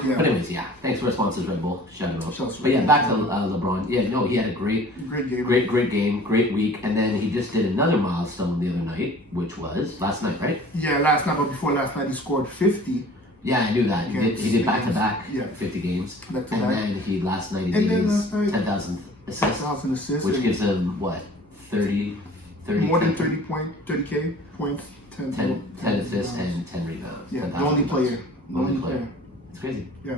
Yeah. But anyways, thanks for our sponsors, Red Bull. Shout it out. But back to LeBron. Yeah, no, he had a great game, great week, and then he just did another milestone the other night, which was last night, right? Yeah, last night. But before last night, he scored 50. Yeah, I knew that. He did back-to-back 50 games, and then last night he did his 10,000 assists, which gives him what 30 more than 30k points, 10 assists and 10 rebounds. Yeah, the only player. It's crazy. Yeah.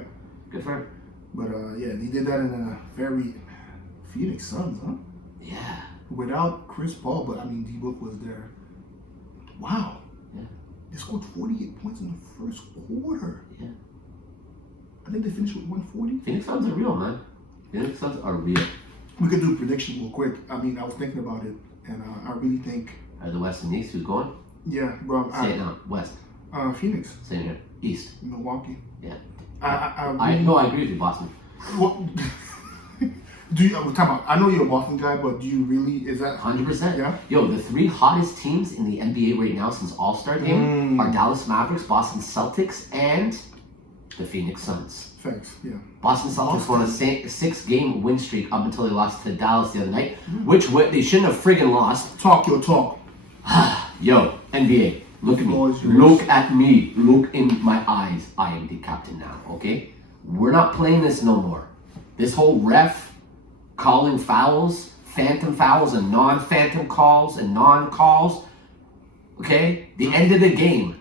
Good for him. But yeah, they did that in a very Phoenix Suns, huh? Yeah. Without Chris Paul, but I mean, D-Book was there. Wow. Yeah. They scored 48 points in the first quarter. Yeah. I think they finished with 140. Phoenix Suns are real, man. Phoenix Suns are real. We could do a prediction real quick. I mean, I was thinking about it, and I really think. The West and East, who's going? Yeah, bro. Say it now. West. Phoenix. Same here. East. Milwaukee. Yeah. I No, I agree with you, Boston. What? Do you? Time out. I know you're a Boston guy, but do you really? Is that 100%? Yeah. Yo, the 3 hottest teams in the NBA right now since All-Star game are Dallas Mavericks, Boston Celtics, and the Phoenix Suns. Facts. Yeah. Boston Celtics won a 6-game win streak up until they lost to Dallas the other night, which they shouldn't have friggin' lost. Talk your talk. Yo, NBA, look at me. Look at me. Look in my eyes. I am the captain now, okay? We're not playing this no more. This whole ref calling fouls, phantom fouls and non-phantom calls and non-calls, okay? The end of the game.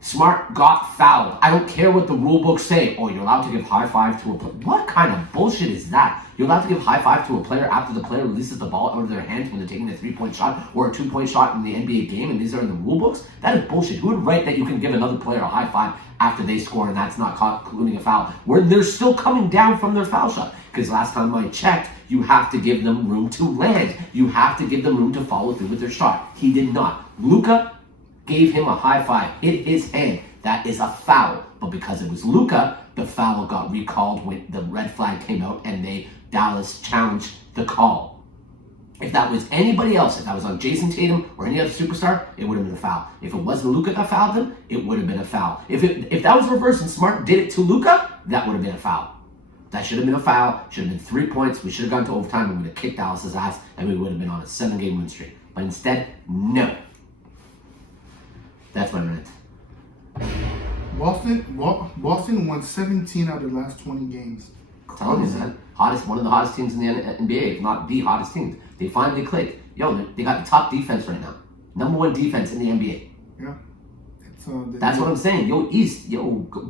Smart got fouled. I don't care what the rule books say. Oh, you're allowed to give high five to a player. What kind of bullshit is that? You're allowed to give high five to a player after the player releases the ball out of their hands when they're taking a 3-point shot or a 2-point shot in the NBA game, and these are in the rule books? That is bullshit. Who would write that you can give another player a high five after they score and that's not including a foul? Where they're still coming down from their foul shot. Because last time I checked, you have to give them room to land. You have to give them room to follow through with their shot. He did not. Luka gave him a high five, hit his hand. That is a foul. But because it was Luka, the foul got recalled when the red flag came out and Dallas challenged the call. If that was anybody else, if that was on Jason Tatum or any other superstar, it would have been a foul. If it wasn't Luka that fouled him, it would have been a foul. If that was reversed and Smart did it to Luka, that would have been a foul. That should have been a foul. Should have been 3 points. We should have gone to overtime and we would have kicked Dallas's ass and we would have been on a 7-game win streak. But instead, no. That's my rant. Boston won 17 out of the last 20 games. I'm telling you, man. One of the hottest teams in the NBA, if not the hottest team. They finally clicked. Yo, they got the top defense right now. Number 1 defense in the NBA. Yeah. That's what I'm saying. Yo, East,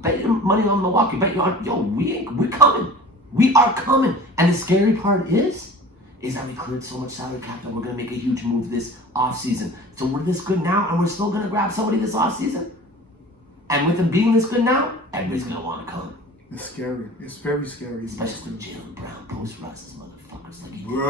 bet your money on Milwaukee. Bet we're coming. We are coming. And the scary part is that we cleared so much salary cap that we're going to make a huge move this offseason. So we're this good now, and we're still going to grab somebody this offseason. And with them being this good now, everybody's going to want to come. It's scary. It's very scary. Especially when Jaylen Brown posterizes motherfuckers like he Bro.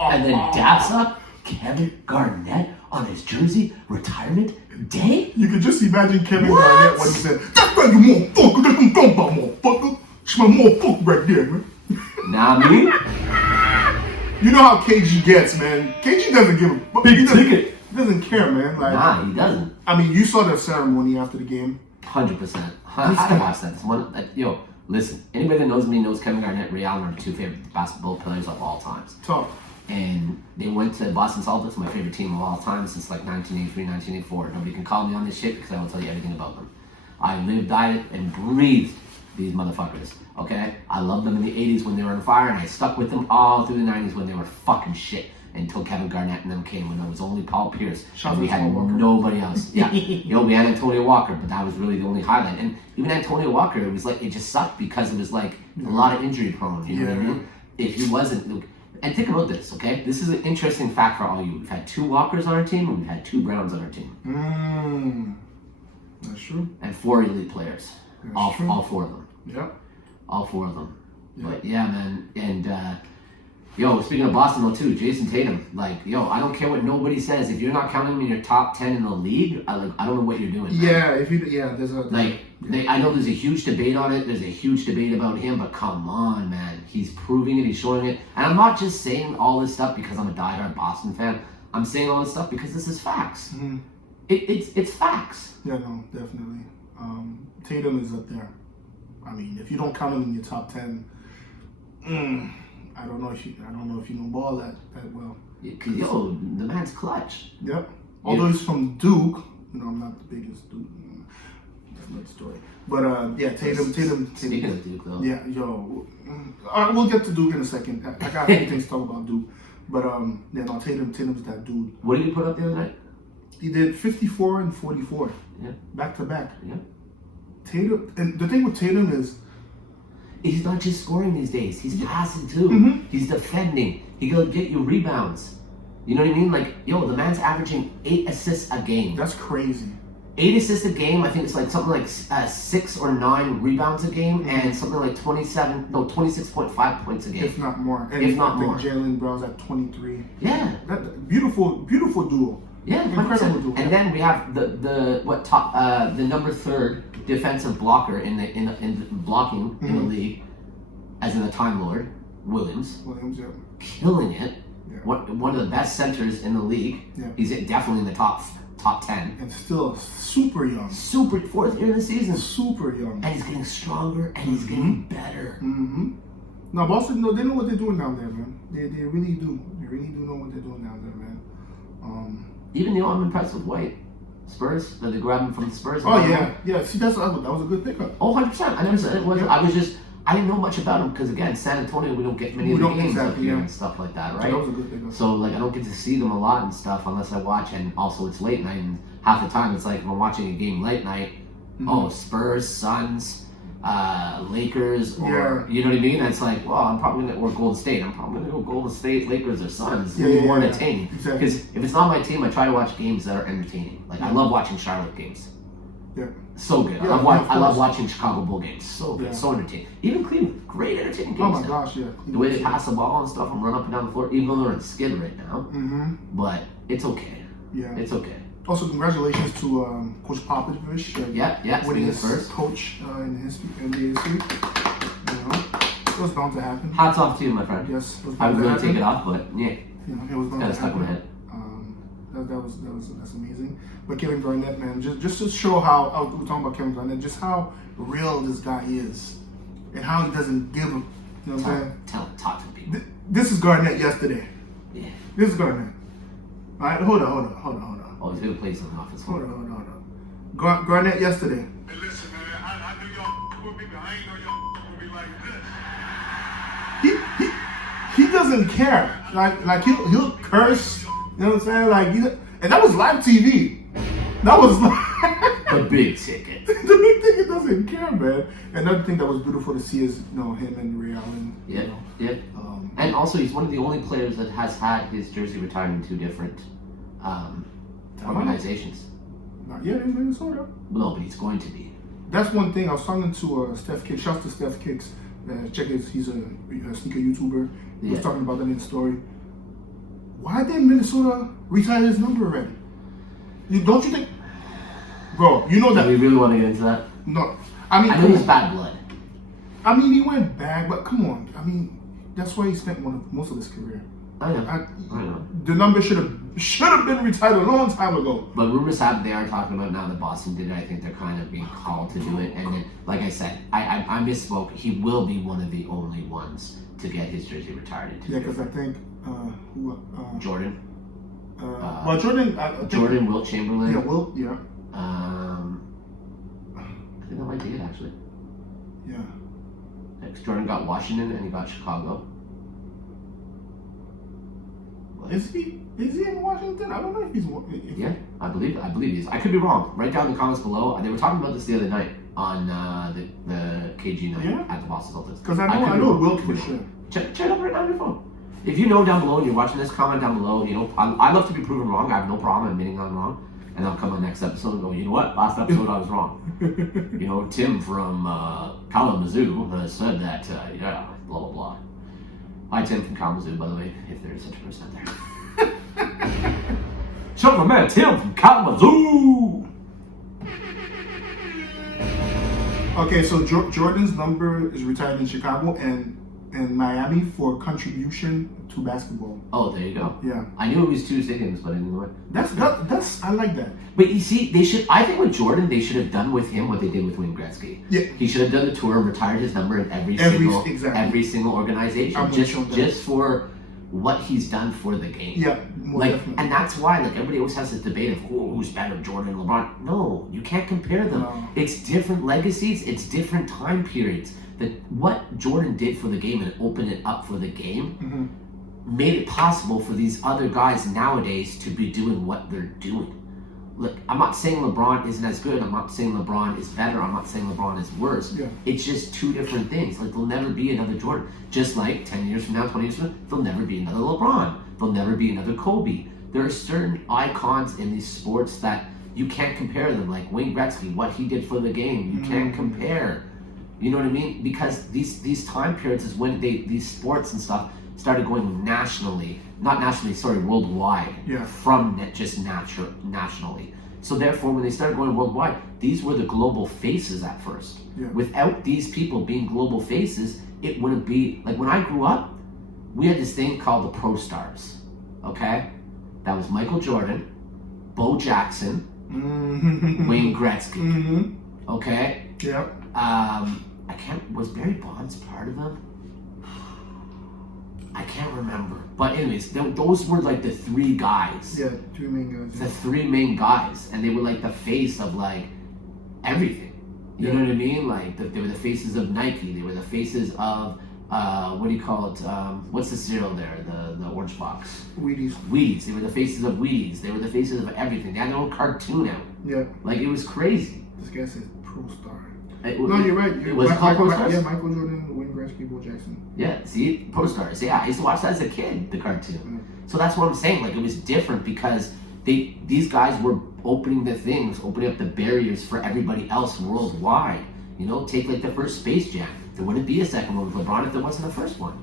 And then daps up Kevin Garnett on his jersey retirement day? You could just imagine Kevin Garnett when he said, "That's why you motherfucker, that's what I'm talking about, motherfucker. It's my motherfucker right there, man." Nah, me? You know how KG gets, man. KG doesn't give a Big ticket. He doesn't care, man. Like, nah, he doesn't. I mean, you saw the ceremony after the game. 100%. I had to watch that. It's one, yo, listen. Anybody that knows me knows Kevin Garnett and Ray Allen are the 2 favorite basketball players of all times. Talk. And they went to Boston Celtics, my favorite team of all time since like 1983, 1984. Nobody can call me on this shit because I will tell you everything about them. I lived, died, and breathed these motherfuckers, okay? I loved them in the 80s when they were on fire, and I stuck with them all through the 90s when they were fucking shit until Kevin Garnett and them came when there was only Paul Pierce and we had nobody else. Yeah, we had Antonio Walker, but that was really the only highlight. And even Antonio Walker, it was like, it just sucked because it was like a lot of injury prone, you know what I mean? If he wasn't... And think about this, okay? This is an interesting fact for all you. We've had 2 Walkers on our team, and we've had 2 Browns on our team. That's true. And 4 elite players. That's true. All 4 of them. Yep. All 4 of them. Yep. But yeah, man. And, speaking of Boston, though, too, Jason Tatum. Like, I don't care what nobody says. If you're not counting him in your top 10 in the league, I don't know what you're doing. Yeah, man. There's a... I know there's a huge debate on it. There's a huge debate about him, but come on, man. He's proving it. He's showing it. And I'm not just saying all this stuff because I'm a diehard Boston fan. I'm saying all this stuff because this is facts. Mm-hmm. It's facts. Yeah, no, definitely. Tatum is up there. I mean, if you don't count him in your top 10, I don't know if you know ball that well. The man's clutch. Yep. Although he's from Duke, I'm not the biggest Duke. That's another story. But Tatum. Speaking of Duke, though. Yeah, we'll get to Duke in a second. I got a few things to talk about Duke. But Tatum's that dude. What did you put up the other night? He did 54 and 44. Yeah. Back to back. Yeah. Tatum, and the thing with Tatum is, he's not just scoring these days. He's passing too. Mhm. He's defending. He can get you rebounds. You know what I mean? Like, yo, the man's averaging 8 assists a game. that's crazy. 8 assists a game. I think it's like something like 6 or 9 rebounds a game, and something like 26.5 points a game. If not more. And If not I think more. Jaylen Brown's at 23. Yeah. That beautiful duo. Yeah, Incredible 100%. duo. And then we have the number 3rd defensive blocker in the blocking in the league, as in the Time Lord, Williams, Yeah. killing it. Yeah. One of the best centers in the league. Yeah. He's definitely in the top 10. And still super young. Super 4th year of the season, Super young. and he's getting stronger and he's getting better. Mm-hmm. Now Boston, they know what they're doing down there, man. They really do. They really do know what they're doing down there, man. Even I'm impressed with White. Spurs, that they grabbed him from the Spurs. Oh yeah. See, that was a good pickup. Oh, 100%. I never said it was. I didn't know much about him because again, San Antonio, we don't get many of the games up here and stuff like that, right? That was a good pickup. So like I don't get to see them a lot and stuff unless I watch, and also it's late night, and half the time it's like if I'm watching a game late night, Spurs, Suns, Lakers, or you know what I mean? It's like, well, I'm probably gonna, or Golden State. I'm probably gonna go Golden State, Lakers, or Suns. More entertaining. Exactly. Because if it's not my team, I try to watch games that are entertaining. Like I love watching Charlotte games. Yeah. So good. Yeah, I love watching Chicago Bull games. So good. So entertaining. Even Cleveland, great entertaining games. Oh my now. gosh, yeah. The way they pass the ball and stuff and run up and down the floor, even though they're in skid right now. Mm-hmm. But it's okay. Yeah. It's okay. Also, congratulations to Coach Popovich. Winning his first coach in his NBA history. You know, it was bound to happen. Hats off to you, my friend. Yes, it was I bound was to going to happen. take it off, but yeah. You know, it was bound Kind to of stuck in my happen. head. That's amazing. But Kevin Garnett, man, just to show how we're talking about Kevin Garnett, just how real this guy is, and how he doesn't give a, you know what I'm saying? Talk to people. This is Garnett yesterday. Yeah. This is Garnett. All right, hold on. Oh, he's going to play something off his phone. Hold on. Garnett yesterday. Hey, listen, man, I knew y'all with me, but I ain't know y'all would be like this. He doesn't care. Like he'll curse. You know what I'm saying? Like and that was live TV. That was The big ticket. the big thing. He doesn't care, man. Another thing that was beautiful to see is him and Ray Allen. Yeah. And also, he's one of the only players that has had his jersey retired in 2 different organizations. Not yet in Minnesota. No, but he's going to be. That's one thing. I was talking to Steph Kicks. Shouts to Steph Kicks. Check it. He's a sneaker YouTuber. He was talking about that in the story. Why didn't Minnesota retire his number already? Don't you think, bro? You know that. Do we really want to get into that? No, I know he's bad blood. I mean, he went bad, but come on. I mean, that's why he spent most of his career. I know. The number should have been retired a long time ago. But rumors have they are talking about now that Boston did it. I think they're kind of being called to do it. And then, like I said, I misspoke. He will be one of the only ones to get his jersey retired. Yeah, because I think Jordan. Well, Jordan. I think, Jordan, Wilt Chamberlain. Yeah, Wilt. Yeah. I think that might be it actually. Yeah. Because Jordan got Washington and he got Chicago. Is he in Washington? I don't know if he's. Yeah, I believe he is. I could be wrong. Write down in the comments below. They were talking about this the other night on the KG night at the Boston Celtics. Because I know Wilt for sure. Check it up right now on your phone. If you know down below and you're watching this, comment down below. You know, I love to be proven wrong. I have no problem admitting I'm wrong. And I'll come on next episode and go, you know what? Last episode I was wrong. You know, Tim from Kalamazoo said that, blah, blah, blah. Hi, Tim from Kalamazoo, by the way, if there is such a person out there. Shout out my man, Tim from Kalamazoo! Okay, so Jordan's number is retired in Chicago and Miami for contribution to basketball. Oh, there you go. Yeah. I knew it was 2 stadiums, but I didn't know it. That's I like that. But you see, I think with Jordan, they should have done with him what they did with Wayne Gretzky. Yeah. He should have done the tour and retired his number in every single organization. Just for what he's done for the game. Yeah, definitely. And that's why, everybody always has this debate of who's better, Jordan, LeBron. No, you can't compare them. No. It's different legacies. It's different time periods. What Jordan did for the game and opened it up for the game made it possible for these other guys nowadays to be doing what they're doing. look, I'm not saying LeBron isn't as good. I'm not saying LeBron is better. I'm not saying LeBron is worse. Yeah. It's just two different things. Like, there'll never be another Jordan. Just like 10 years from now, 20 years from now, there'll never be another LeBron. There'll never be another Kobe. There are certain icons in these sports that you can't compare them. Like Wayne Gretzky, what he did for the game, you can't compare. You know what I mean? Because these time periods is when these sports and stuff started going nationally, not nationally, sorry, worldwide. Yeah. From just nationally. So therefore, when they started going worldwide, these were the global faces at first. Yeah. Without these people being global faces, it wouldn't be like when I grew up. We had this thing called the Pro Stars. Okay, that was Michael Jordan, Bo Jackson, Wayne Gretzky. Okay. Yep. Was Barry Bonds part of them? I can't remember. But anyways, those were like the three guys. Yeah, three main guys. The three main guys, and they were like the face of like everything. You know what I mean? Like they were the faces of Nike. They were the faces of what do you call it? What's the cereal there? The orange box. Wheaties. They were the faces of Wheaties. They were the faces of everything. They had their own cartoon out. Yeah. Like, it was crazy. This guy says Pro Star. No, you're right. It was called Pro Stars? Yeah, Michael Jordan, Wayne Gretzky, Bo Jackson. Yeah, see, Pro Stars. Yeah, I used to watch that as a kid, the cartoon. So that's what I'm saying. Like, it was different because these guys were opening up the barriers for everybody else worldwide. You know, take like the first Space Jam. There wouldn't be a second one with LeBron if there wasn't a first one.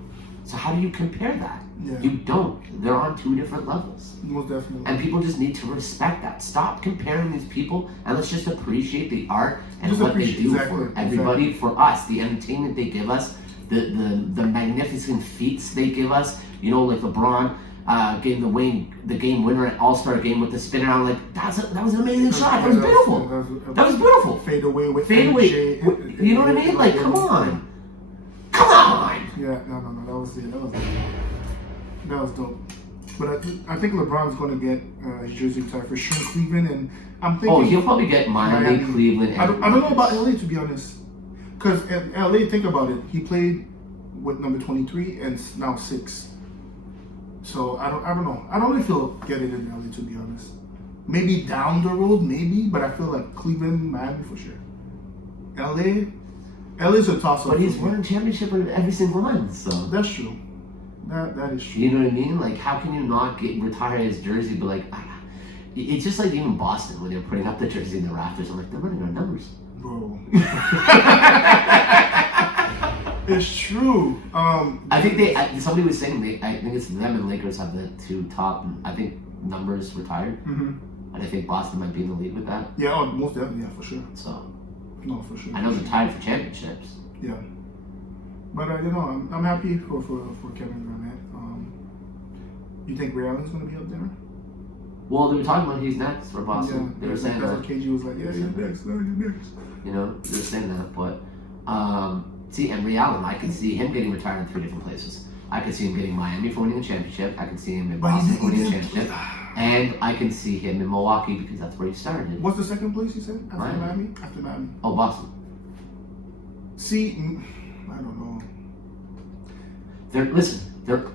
So how do you compare that? Yeah. You don't. They're on two different levels. Most definitely. And people just need to respect that. Stop comparing these people and let's just appreciate the art and Just what they appreciate- do exactly, for everybody, for us, the entertainment they give us, the magnificent feats they give us. You know, like LeBron getting the game winner at All-Star game with the spin around. Like, that was an amazing shot. That was beautiful. That was beautiful. Fade away with Fade away. MJ. You know what I mean? Like, come on. Come on. Yeah, no. That was dope. But I think LeBron's going to get his jersey retired for sure in Cleveland, and I'm thinking. Oh, he'll probably get Miami, Cleveland. I don't know about LA, to be honest, because in LA, think about it. He played with number 23 and now 6. So I don't know. I don't know if he'll get it in LA, to be honest. Maybe down the road, maybe, but I feel like Cleveland, Miami for sure. LA's a toss up. But he's won a championship in every single one, so That's true. That is true. you know what I mean? Like, how can you not retire his jersey? But like, it's just like even Boston when they're putting up the jersey in the rafters. I'm like, they're running our numbers. Bro. It's true. I think somebody was saying I think it's them and Lakers have the two top. I think numbers retired, and I think Boston might be in the lead with that. Yeah, most definitely, yeah, for sure. So, No, for sure. I know they're tied for championships. Yeah. But I'm happy for Kevin Garnett. You think Ray Allen's gonna be up there? Well, they were talking about he's next for Boston. They were saying that's that. what KG was like, yeah, you're next, you're next. You know, they were saying that, but see, and Ray Allen, I can see him getting retired in 3 different places. I can see him getting Miami for winning the championship. I can see him in Boston for winning the championship. And I can see him in Milwaukee because that's where he started. What's the second place you said? After Miami. After Miami. Oh, Boston. See, I don't know.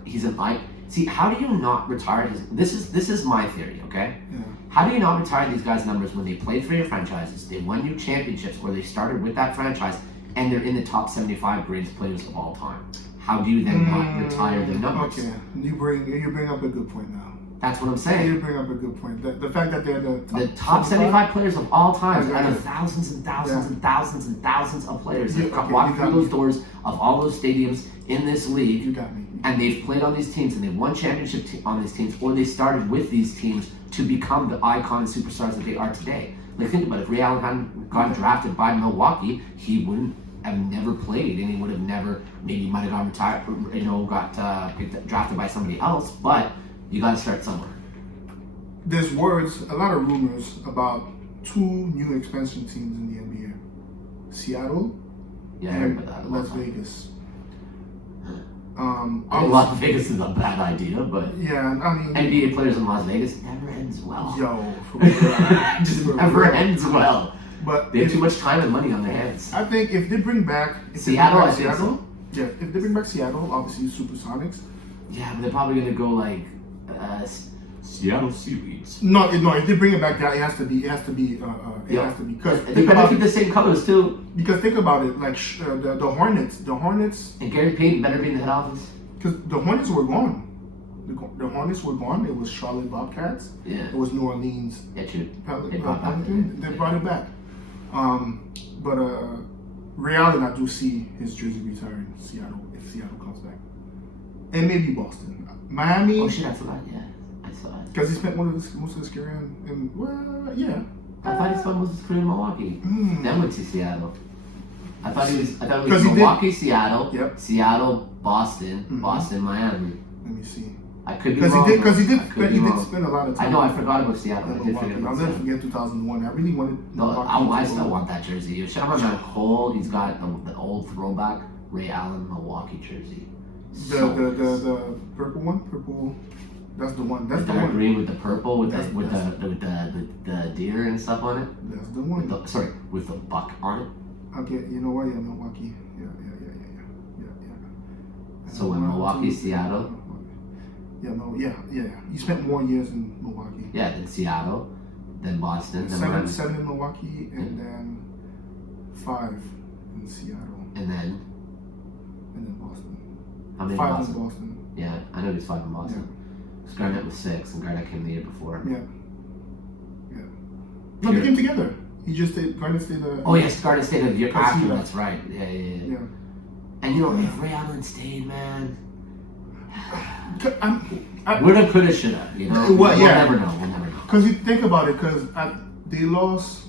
He's an icon. See, how do you not retire his? This is my theory, okay? Yeah. How do you not retire these guys' numbers when they played for your franchises, they won you championships, or they started with that franchise, and they're in the top 75 greatest players of all time? How do you then not retire their numbers? Okay, you bring up a good point now. That's what I'm saying. You bring up a good point. The fact that they're The top 75 players of all time Yeah. out of thousands and thousands and thousands and thousands of players that Okay, walk you through got those me. doors of all those stadiums in this league. You got me. And they've played on these teams and they've won championship on these teams, or they started with these teams to become the icon and superstars that they are today. Like, think about it. If Ray Allen hadn't gotten drafted by Milwaukee, he wouldn't have never played, and he would have never, maybe might have gotten retired, drafted by somebody else, but you got to start somewhere. There's a lot of rumors about 2 new expansion teams in the NBA. Seattle Yeah, I heard and about that. Las Vegas. Las Vegas is a bad idea, but Yeah, I mean, NBA players in Las Vegas never ends well. yo, for real. Just For never real. ends well. But They have too much time and money on their hands. I think if they bring back Seattle, I think so. yeah, if they bring back Seattle, obviously Supersonics. Yeah, but they're probably gonna go like Seattle Seaweeds. No, if they bring it back, it has to be because They better keep the same colors too. Because think about it, like the Hornets, And Gary Payton better be in the head office. because the Hornets were gone. The Hornets were gone. It was Charlotte Bobcats. Yeah. It was New Orleans. Yeah, true. They brought it back. But Ray Allen, I do see his jersey retiring in Seattle if Seattle comes back, and maybe Boston, Miami. Oh shit, I forgot. Yeah, I saw it. Because he spent most of his career in yeah. I thought he spent most of his career in Milwaukee. Then went to Seattle. I thought it was Milwaukee, Seattle, Yep. Seattle, Boston, Boston, Miami. Let me see. I could be Because wrong. he did wrong. spend a lot of time. I know. I forgot about Seattle. I in did Milwaukee. forget I'll about never Seattle. forget 2001. I really wanted. No, Milwaukee I to still go. want that jersey. Shout out to Cole. He's got the old throwback Ray Allen Milwaukee jersey. The purple one, purple. That's the one. That's the dark one. green with the purple with That's- the deer and stuff on it. That's the one. With the buck on it. Okay, you know what? Yeah, Milwaukee. Yeah. So in Milwaukee, Seattle. Yeah. You spent more years in Milwaukee. Yeah, then Seattle, then Boston, then Miami, Seven in Milwaukee, and then 5 in Seattle, and then Boston. how many in 5 Boston? in Boston. Yeah, I know he was 5 in Boston. Because Garnett was 6, and Garnett came the year before. Yeah. No, they came together. He just stayed. Garnett stayed. Oh yes, Garnett stayed a year Because he after. left. That's right. Yeah. Yeah. And you know, if Ray Allen stayed, man, I, woulda, coulda, shoulda. You know, Well, we'll yeah. never know. We'll never know. Because you think about it, because they lost.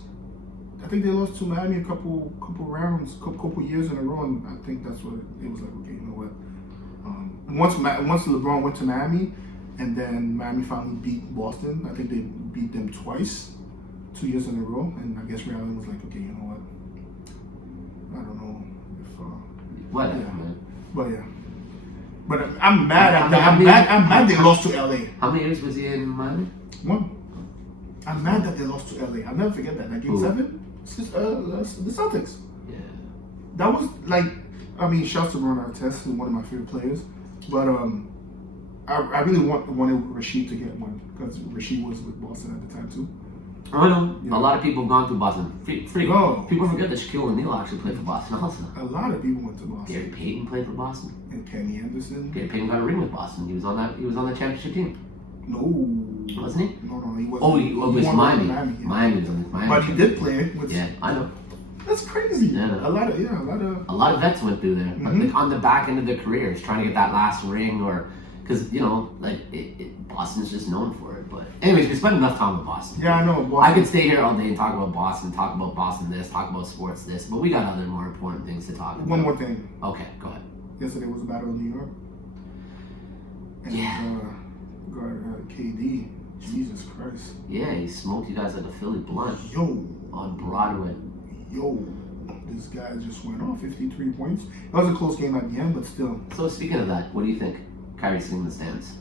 I think they lost to Miami a couple rounds, couple years in a row, and I think that's what it was like. Okay, you know what? Once LeBron went to Miami, and then Miami finally beat Boston. I think they beat them twice, 2 years in a row, and I guess Ray Allen was like, okay, you know what? I don't know if. Whatever, Yeah. man. But yeah. But I'm mad at that. I I'm mean- mad they lost to LA. How many years was he in Miami? One. I'm mad that they lost to LA. I'll never forget that. That game Who? 7, the Celtics. Yeah. That was like, I mean, shouts to Ron Artest, who's one of my favorite players. But I really wanted Rasheed to get one because Rasheed was with Boston at the time too. I know. Yeah. A lot of people have gone through Boston. No. People forget that Shaquille O'Neal actually played for Boston also. A lot of people went to Boston. Gary Payton played for Boston. And Kenny Anderson. Gary Payton got a ring with Boston. He was on the championship team. No. Wasn't he? No, he wasn't. Oh, it was won Miami. with yeah. Miami was on the Miami. But he did play with. Yeah, I know. That's crazy. Yeah. A lot of. A lot of vets went through there, Mhm. like on the back end of their careers, trying to get that last ring, or because like Boston's just known for it. But anyways, we spent enough time with Boston. Yeah, I know. Boston. I could stay here all day and talk about Boston this, talk about sports this, but we got other more important things to talk about. One more thing. Okay, go ahead. Yesterday was a battle in New York. And, Yeah. KD. Jesus Christ. Yeah, he smoked you guys like a Philly blunt Yo. on Broadway. This guy just went off 53 points. It was a close game at the end, but still. So speaking of that, what do you think? Kyrie sitting in the stands.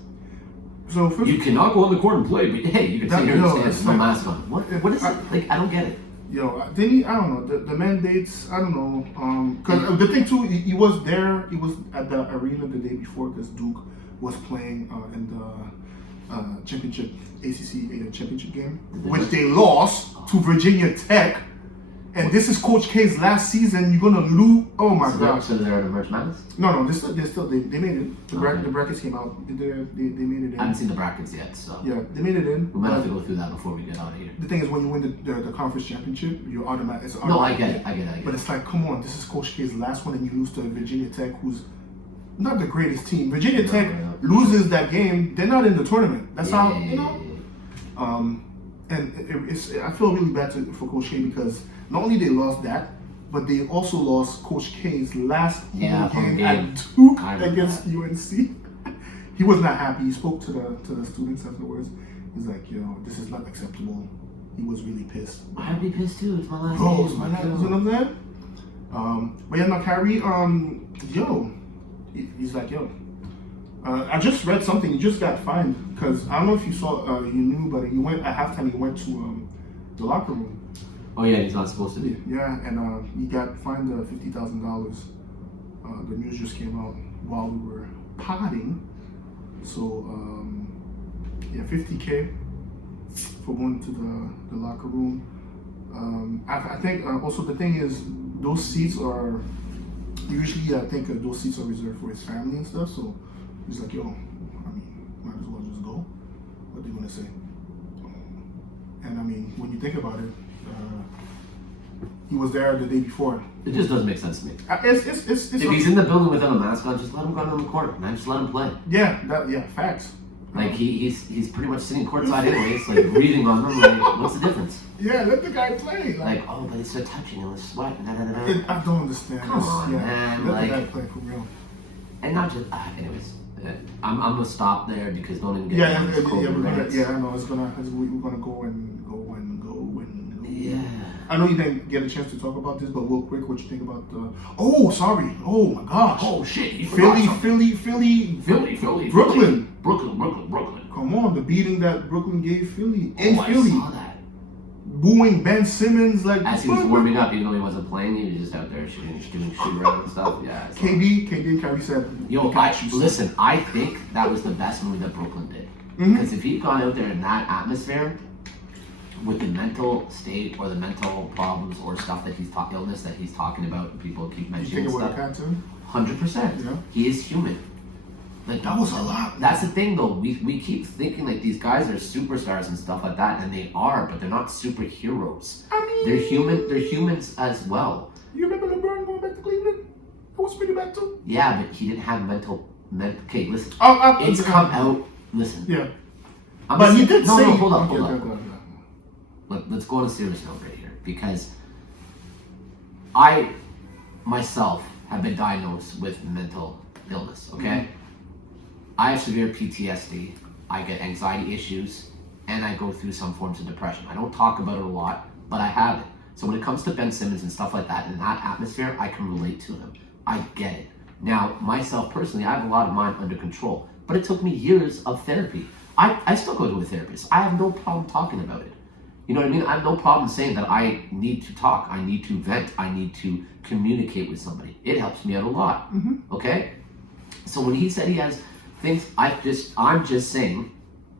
So first, You cannot go on the court and play, but hey, you can sit here in the stands it's with no like- mask on. What is it? Like, I don't get it. did he? I don't know. The mandates. I don't know. Because the thing too, he was there. He was at the arena the day before because Duke was playing in the championship ACC championship game, which they lost to Virginia Tech. And this is Coach K's last season. You're gonna lose. Oh my gosh. So they're in March Madness? No, they made it. The brackets came out. They made it in. I haven't seen the brackets yet, so Yeah, they made it in. we might have to But go through that before we get out of here. the thing is, when you win the conference championship, you're automatic. It's No, I automatic. get it. I get But it. it's like, come on, this is Coach K's last one, and you lose to Virginia Tech, who's not the greatest team. Virginia Tech loses that game, they're not in the tournament. That's how you know. And I feel really bad for Coach K because not only they lost that, but they also lost Coach K's last home game at Duke against UNC. He was not happy. He spoke to the students afterwards. He's like, yo, this is not acceptable. He was really pissed. I'd be pissed too. It's my last Bro, game. it's my last, you know what I'm saying? But yeah, no, Kyrie, he's like, yo. I just read something. He just got fined because I don't know if you saw, you knew, but he went at halftime. He went to the locker room. Oh yeah, he's not supposed to be. Yeah, and he got fined $50,000. The news just came out while we were potting. So $50K for going to the locker room. I think also the thing is those seats are usually those seats are reserved for his family and stuff. So he's like, yo, I mean, might as well just go. What are they gonna say? And I mean, when you think about it, he was there the day before. It just doesn't make sense to me. It's if he's in the building without a mask on, just let him go down the court, man. Just let him play. Yeah, facts. Like he's pretty much sitting courtside anyways, like breathing on them. Like, what's the difference? Yeah, let the guy play. Like, oh, but it's so touching and it's sweat. I don't understand. Come on, man. Let Like, the guy play for real. And not just anyways. I'm gonna stop there because don't even get Yeah, into this COVID rants. I know we're gonna go and go. Yeah. I know you didn't get a chance to talk about this, but real quick, what you think about the? Oh, sorry. Oh my gosh. Oh shit. Philly, Brooklyn. Brooklyn. Come on, the beating that Brooklyn gave Philly Oh, in Philly. I saw that. Booing Ben Simmons like As he was warming up, even though he wasn't playing, he was just out there doing shoot around and stuff. Yeah. KD and Kyrie said, Yo, listen, I think that was the best move that Brooklyn did. Because if he'd gone out there in that atmosphere, with the mental state or the mental problems or stuff that illness that he's talking about, and people keep mentioning stuff. 100%. Yeah. He is human. Like That was a lot. That's the thing, though. We keep thinking like these guys are superstars and stuff like that, and they are, but they're not superheroes. I mean, They're human. They're humans as well. You remember LeBron going back to Cleveland? That was pretty bad too. Yeah, but he didn't have mental. Okay, listen. It's come out. Listen. Yeah. But he did say. No, hold up. Okay. Let's go on a serious note right here, because I myself have been diagnosed with mental illness. Okay, I have severe PTSD. I get anxiety issues, and I go through some forms of depression. I don't talk about it a lot, but I have it. So when it comes to Ben Simmons and stuff like that, in that atmosphere, I can relate to him. I get it. Now, myself personally, I have a lot of mine under control, but it took me years of therapy. I still go to a therapist. I have no problem talking about it. You know what I mean? I have no problem saying that I need to talk, I need to vent, I need to communicate with somebody. It helps me out a lot. Okay? So when he said he has things, I'm just saying,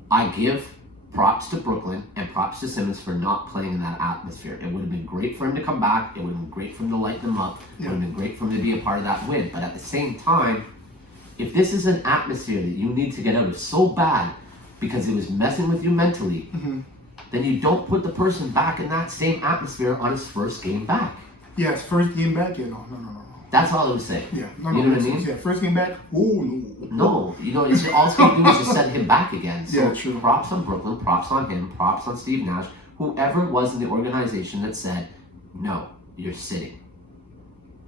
I give props to Brooklyn and props to Simmons for not playing in that atmosphere. It would have been great for him to come back. It would have been great for him to light them up. It would have been great for him to be a part of that win. But at the same time, if this is an atmosphere that you need to get out of so bad because it was messing with you mentally, then you don't put the person back in that same atmosphere on his first game back. Yeah, his first game back. Yeah, no. That's all I was saying. Yeah, you know what I mean? Yeah, first game back. Oh no. No, you know, all it's going to do is just set him back again. So Yeah, true. Props on Brooklyn, props on him, props on Steve Nash, whoever it was in the organization that said, no, you're sitting.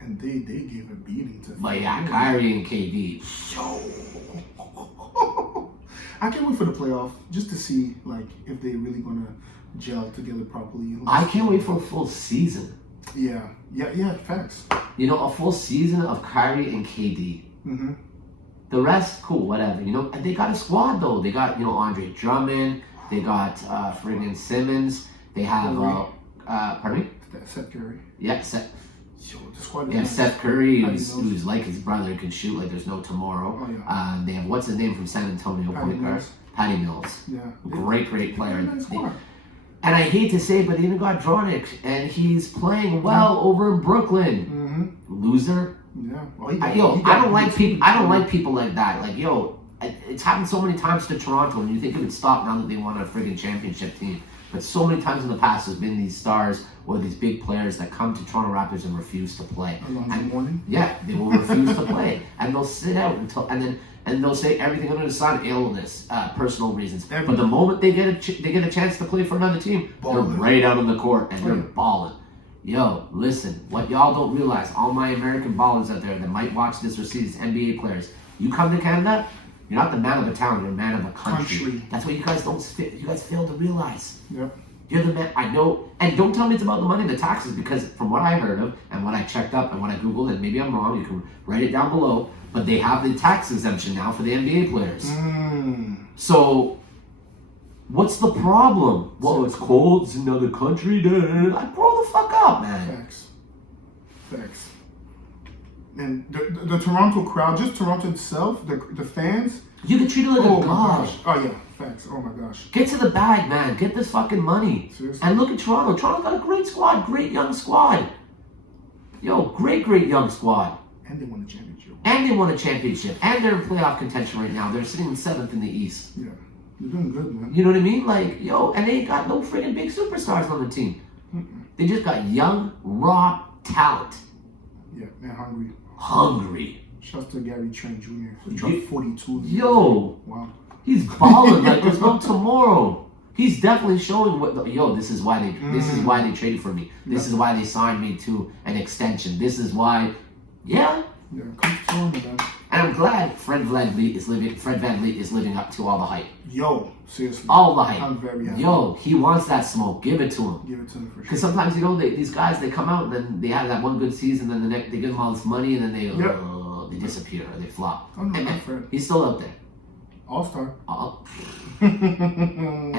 And they gave a beating to. But yeah, Kyrie and KD. I can't wait for the playoff just to see like if they really gonna gel together properly. I can't wait for a full season. Yeah, facts. You know, a full season of Kyrie and KD. The rest, cool, whatever. You know, and they got a squad though. They got, Andre Drummond. They got friggin' Simmons. They have pardon me? Seth Curry. Yeah, Seth. The squad. They have Seth Curry, who's like his brother, can shoot like there's no tomorrow. Oh, yeah. They have what's his name from San Antonio, point guard, Patty Mills. Yeah. Great player. Nice squad. And I hate to say it, but they even got Dronic, and he's playing well over in Brooklyn. Loser. Yeah. I don't like people. I don't like people like that. Like, it's happened so many times to Toronto, and you think it would stop now that they won a friggin' championship team. But so many times in the past, there's been these stars or these big players that come to Toronto Raptors and refuse to play. Yeah, they will refuse to play, and they'll sit out and they'll say everything under the sun, illness, personal reasons. But the moment they get a chance to play for another team, they're right out on the court and they're balling. Yo, listen, what y'all don't realize, all my American ballers out there that might watch this or see these NBA players, you come to Canada, you're not the man of a town, you're a man of a country. That's what you guys fail to realize. Yep. You're the man, I know, and don't tell me it's about the money and the taxes, because from what I heard of, and what I checked up, and what I Googled, and maybe I'm wrong, you can write it down below, but they have the tax exemption now for the NBA players. So, what's the problem? Well, it's cold, it's another country, like, grow the fuck up, man. Facts. And the Toronto crowd, just Toronto itself, the fans, You get treated like Oh a my god. gosh. Oh yeah, facts. Oh my gosh. Get to the bag, man. Get this fucking money. Seriously? And look at Toronto. Toronto got a great squad, great young squad. Yo, great young squad. And they won the championship. And they won a championship. And they're in playoff contention right now. They're sitting in 7th in the East. Yeah, they're doing good, man. You know what I mean? Like, yo, and they ain't got no friggin' big superstars on the team. They just got young, raw talent. Yeah, man, hungry. Hungry. Shouts to Gary Trent Jr. He dropped 42. Yo. Wow. He's balling like there's no tomorrow. He's definitely showing what. Yo, this is why they traded for me. This is why they signed me to an extension. This is why. Yeah. Yeah, come on, man. And I'm glad Fred Van Vliet is living up to all the hype. Yo, seriously. All the hype. I'm very happy. Yo, he wants that smoke. Give it to him. Give it to him for Because sure. sometimes, these guys, they come out and then they have that one good season, then they give them all this money, and then they disappear or they flop. Oh, no, And not Fred. he's still out there. All-star. And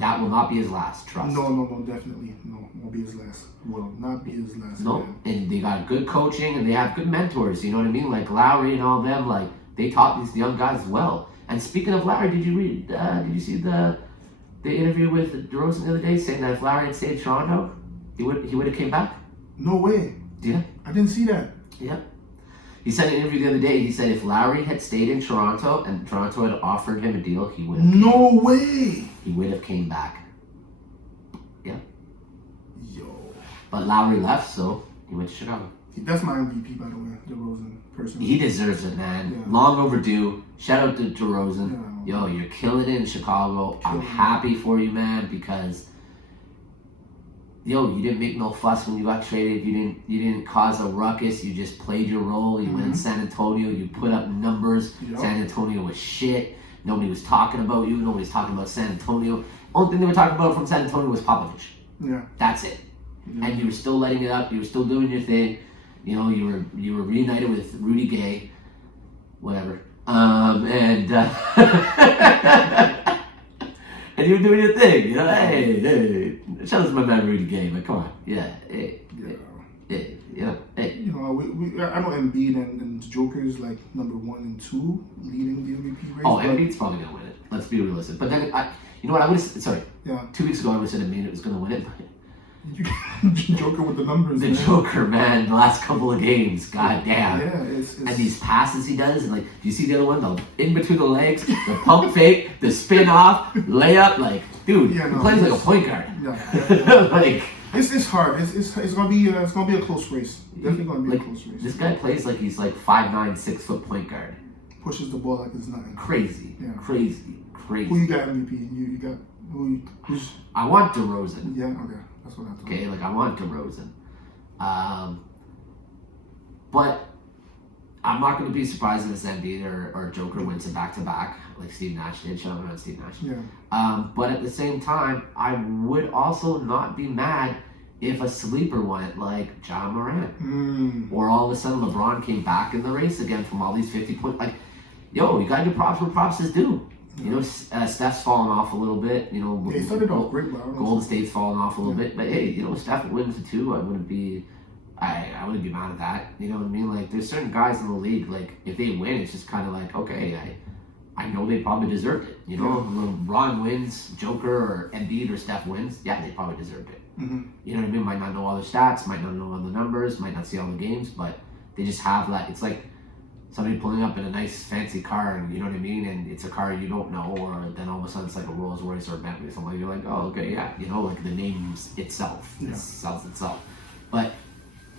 that will not be his last, trust. No, definitely. No, won't be his last. Will not be his last. No, Man. and they got good coaching and they have good mentors, you know what I mean? Like Lowry and all them, like they taught these young guys well. And speaking of Lowry, did you see the interview with DeRozan the other day saying that if Lowry had stayed in Toronto, he would have came back? No way. Yeah. I didn't see that. Yeah. He said in an interview the other day, he said if Lowry had stayed in Toronto and Toronto had offered him a deal, he would have No way. He would have came back. Yeah. Yo. But Lowry left, so he went to Chicago. That's my MVP, by the way, DeRozan, personally. He deserves it, man. Yeah. Long overdue. Shout out to DeRozan. Yeah. Yo, you're killing it in Chicago. I'm Killing it. happy for you, man, because you didn't make no fuss when you got traded. You didn't cause a ruckus. You just played your role. You went in San Antonio. You put up numbers. Yep. San Antonio was shit. Nobody was talking about you. Nobody was talking about San Antonio. Only thing they were talking about from San Antonio was Popovich. Yeah. That's it. Yeah. And you were still lighting it up. You were still doing your thing. You were reunited with Rudy Gay, whatever. And and you were doing your thing. Hey, shout out to my man Rudy Gay, but come on, yeah, hey. You know, I know Embiid and Joker is like number 1 and 2 leading the MVP race. Oh, but- Embiid's probably gonna win it. Let's be realistic. But then you know what I would have? Sorry, Yeah. 2 weeks ago I would have said Embiid was gonna win it. But Joker with the numbers. the man. Joker, man, the last couple of games, god damn. Yeah, it's And these passes he does, and like, do you see the other one? The in between the legs, the pump fake, the spin off, layup. Like, dude, Yeah, no, he plays like a it's- point guard. Yeah. Like, It's hard. It's gonna be a close race. Definitely gonna be like a close race. this guy plays like he's like 5'9", 6 foot point guard. Pushes the ball like it's nothing. Crazy, Yeah. crazy. Who you got MVP? You got who's? I want DeRozan. Yeah, okay, that's what I thought. Okay, like I want DeRozan. But I'm not going to be surprised if Embiid or Joker wins it back to back, like Steve Nash did. Shout out to Steve Nash. Yeah. But at the same time, I would also not be mad if a sleeper won it, like John Morant. Or all of a sudden LeBron came back in the race again from all these 50 points. Like, yo, you got your props where props is due. You know, Steph's fallen off a little bit. You know, They started off great, but I don't know. Golden State's fallen off a little bit. But hey, you know, Steph wins it too. I wouldn't be mad at that. You know what I mean? Like, there's certain guys in the league, like, if they win, it's just kind of like, okay, I know they probably deserved it. You know, LeBron wins, Joker or Embiid or Steph wins, yeah, they probably deserved it. You know what I mean? Might not know all their stats, might not know all the numbers, might not see all the games, but they just have that. It's like somebody pulling up in a nice fancy car, and you know what I mean? And it's a car you don't know, or then all of a sudden it's like a Rolls Royce or a Bentley or something. You're like, oh, okay, yeah. You know, like the name itself, it sells itself. But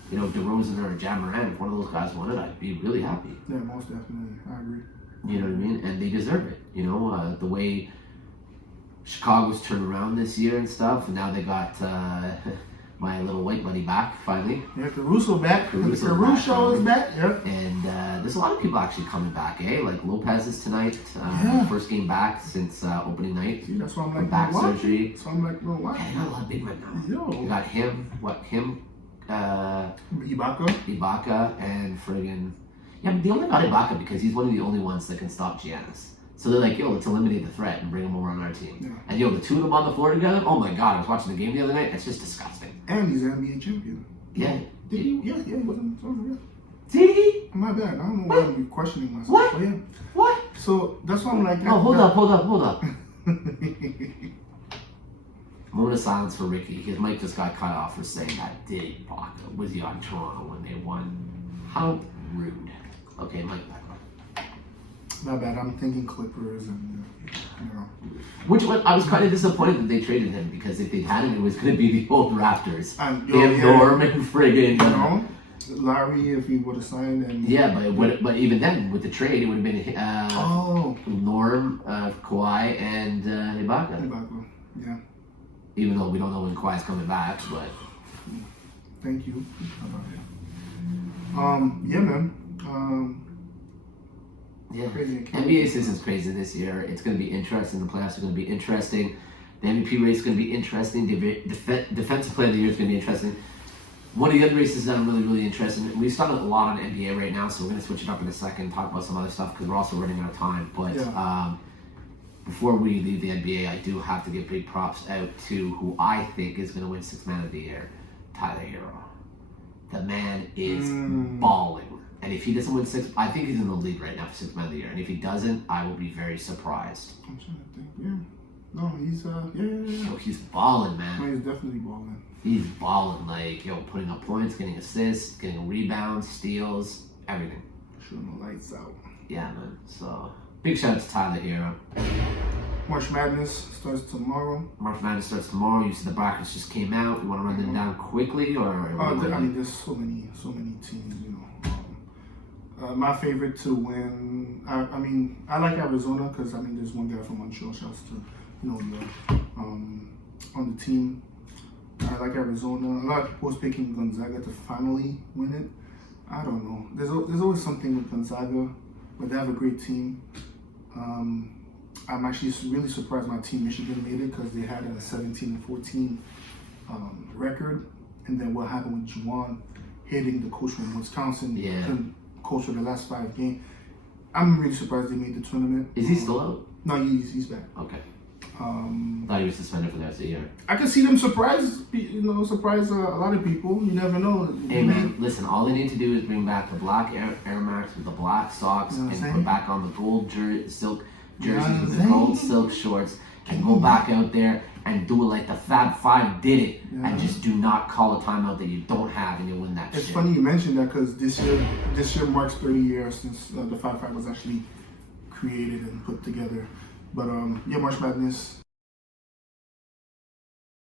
you know, DeRozan or John Morant, if one of those guys won it, I'd be really happy. Yeah, most definitely. I agree. You know what I mean? And they deserve it. You know, the way Chicago's turned around this year and stuff, and now they got my little white buddy back finally. Yeah, Caruso back. Caruso Caruso is back. Yep. And there's a lot of people actually coming back, eh? Like Lopez is tonight, first game back since opening night. See, that's why I'm From like, back what? surgery. So I'm like, well, what? Yeah, not a lot of big men now. Yo. You got him, Ibaka, and friggin'... Yeah, but they only got Ibaka because he's one of the only ones that can stop Giannis. So they're like, yo, let's eliminate the threat and bring him over on our team. Yeah. And yo, the two of them on the floor together, oh my god, I was watching the game the other night, it's just disgusting. And he's an NBA champion. Yeah. Did he? Yeah, he wasn't. So, yeah. Did he? My bad. I don't know why I'm questioning myself. What? But yeah. What? So that's why I'm like. Oh, hold up. Moment of silence for Ricky. His mic just got cut off for saying that did Ibaka was he on Toronto when they won. How rude. Okay, mic back on. Not bad. I'm thinking Clippers and Which one? I was kind of disappointed that they traded him because if they had him, it was going to be the old Raptors. Norm and friggin' Larry, if he would have signed, and but even then with the trade, it would have been Norm, Kawhi, and Ibaka. Ibaka, yeah. Even though we don't know when Kawhi's coming back, but thank you. Yeah, man. Yeah, crazy. NBA season's crazy this year. It's going to be interesting. The playoffs are going to be interesting. The MVP race is going to be interesting. Defensive Player of the Year is going to be interesting. One of the other races that I'm really interested in, we've started a lot on NBA right now, so we're going to switch it up in a second, talk about some other stuff because we're also running out of time. But before we leave the NBA, I do have to give big props out to who I think is going to win Sixth Man of the Year, Tyler Hero. The man is balling. And if he doesn't win I think he's in the league right now for Sixth Man of the Year. And if he doesn't, I will be very surprised. I'm trying to think. Yeah. No, he's Yo, he's balling, man. No, he's definitely balling. He's balling, like, putting up points, getting assists, getting rebounds, steals, everything. Shooting the lights out. Yeah, man. So, big shout out to Tyler Hero. March Madness starts tomorrow. March Madness starts tomorrow. You see the brackets just came out. You want to run them down quickly, or? There's so many teams, my favorite to win, I like Arizona because, there's one guy from Montreal, shouts to, on the team. I like Arizona. A lot of people was picking Gonzaga to finally win it. I don't know. There's always something with Gonzaga, but they have a great team. I'm actually really surprised my team Michigan made it because they had a 17-14 record, and then what happened with Juwan hitting the coach from Wisconsin, coach for the last 5 games. I'm really surprised they made the tournament. Is he still out? No, he's back. Okay. Thought he was suspended for the rest of the year. I can see them surprise a lot of people. You never know. Hey man, listen. All they need to do is bring back the black Air Max with the black socks and put back on the gold silk jerseys with the gold silk shorts and go back out there and do it like the Fab Five did it, and just do not call a timeout that you don't have, and you win that. It's funny you mentioned that because this year marks 30 years since the Fab Five was actually created and put together. But March Madness,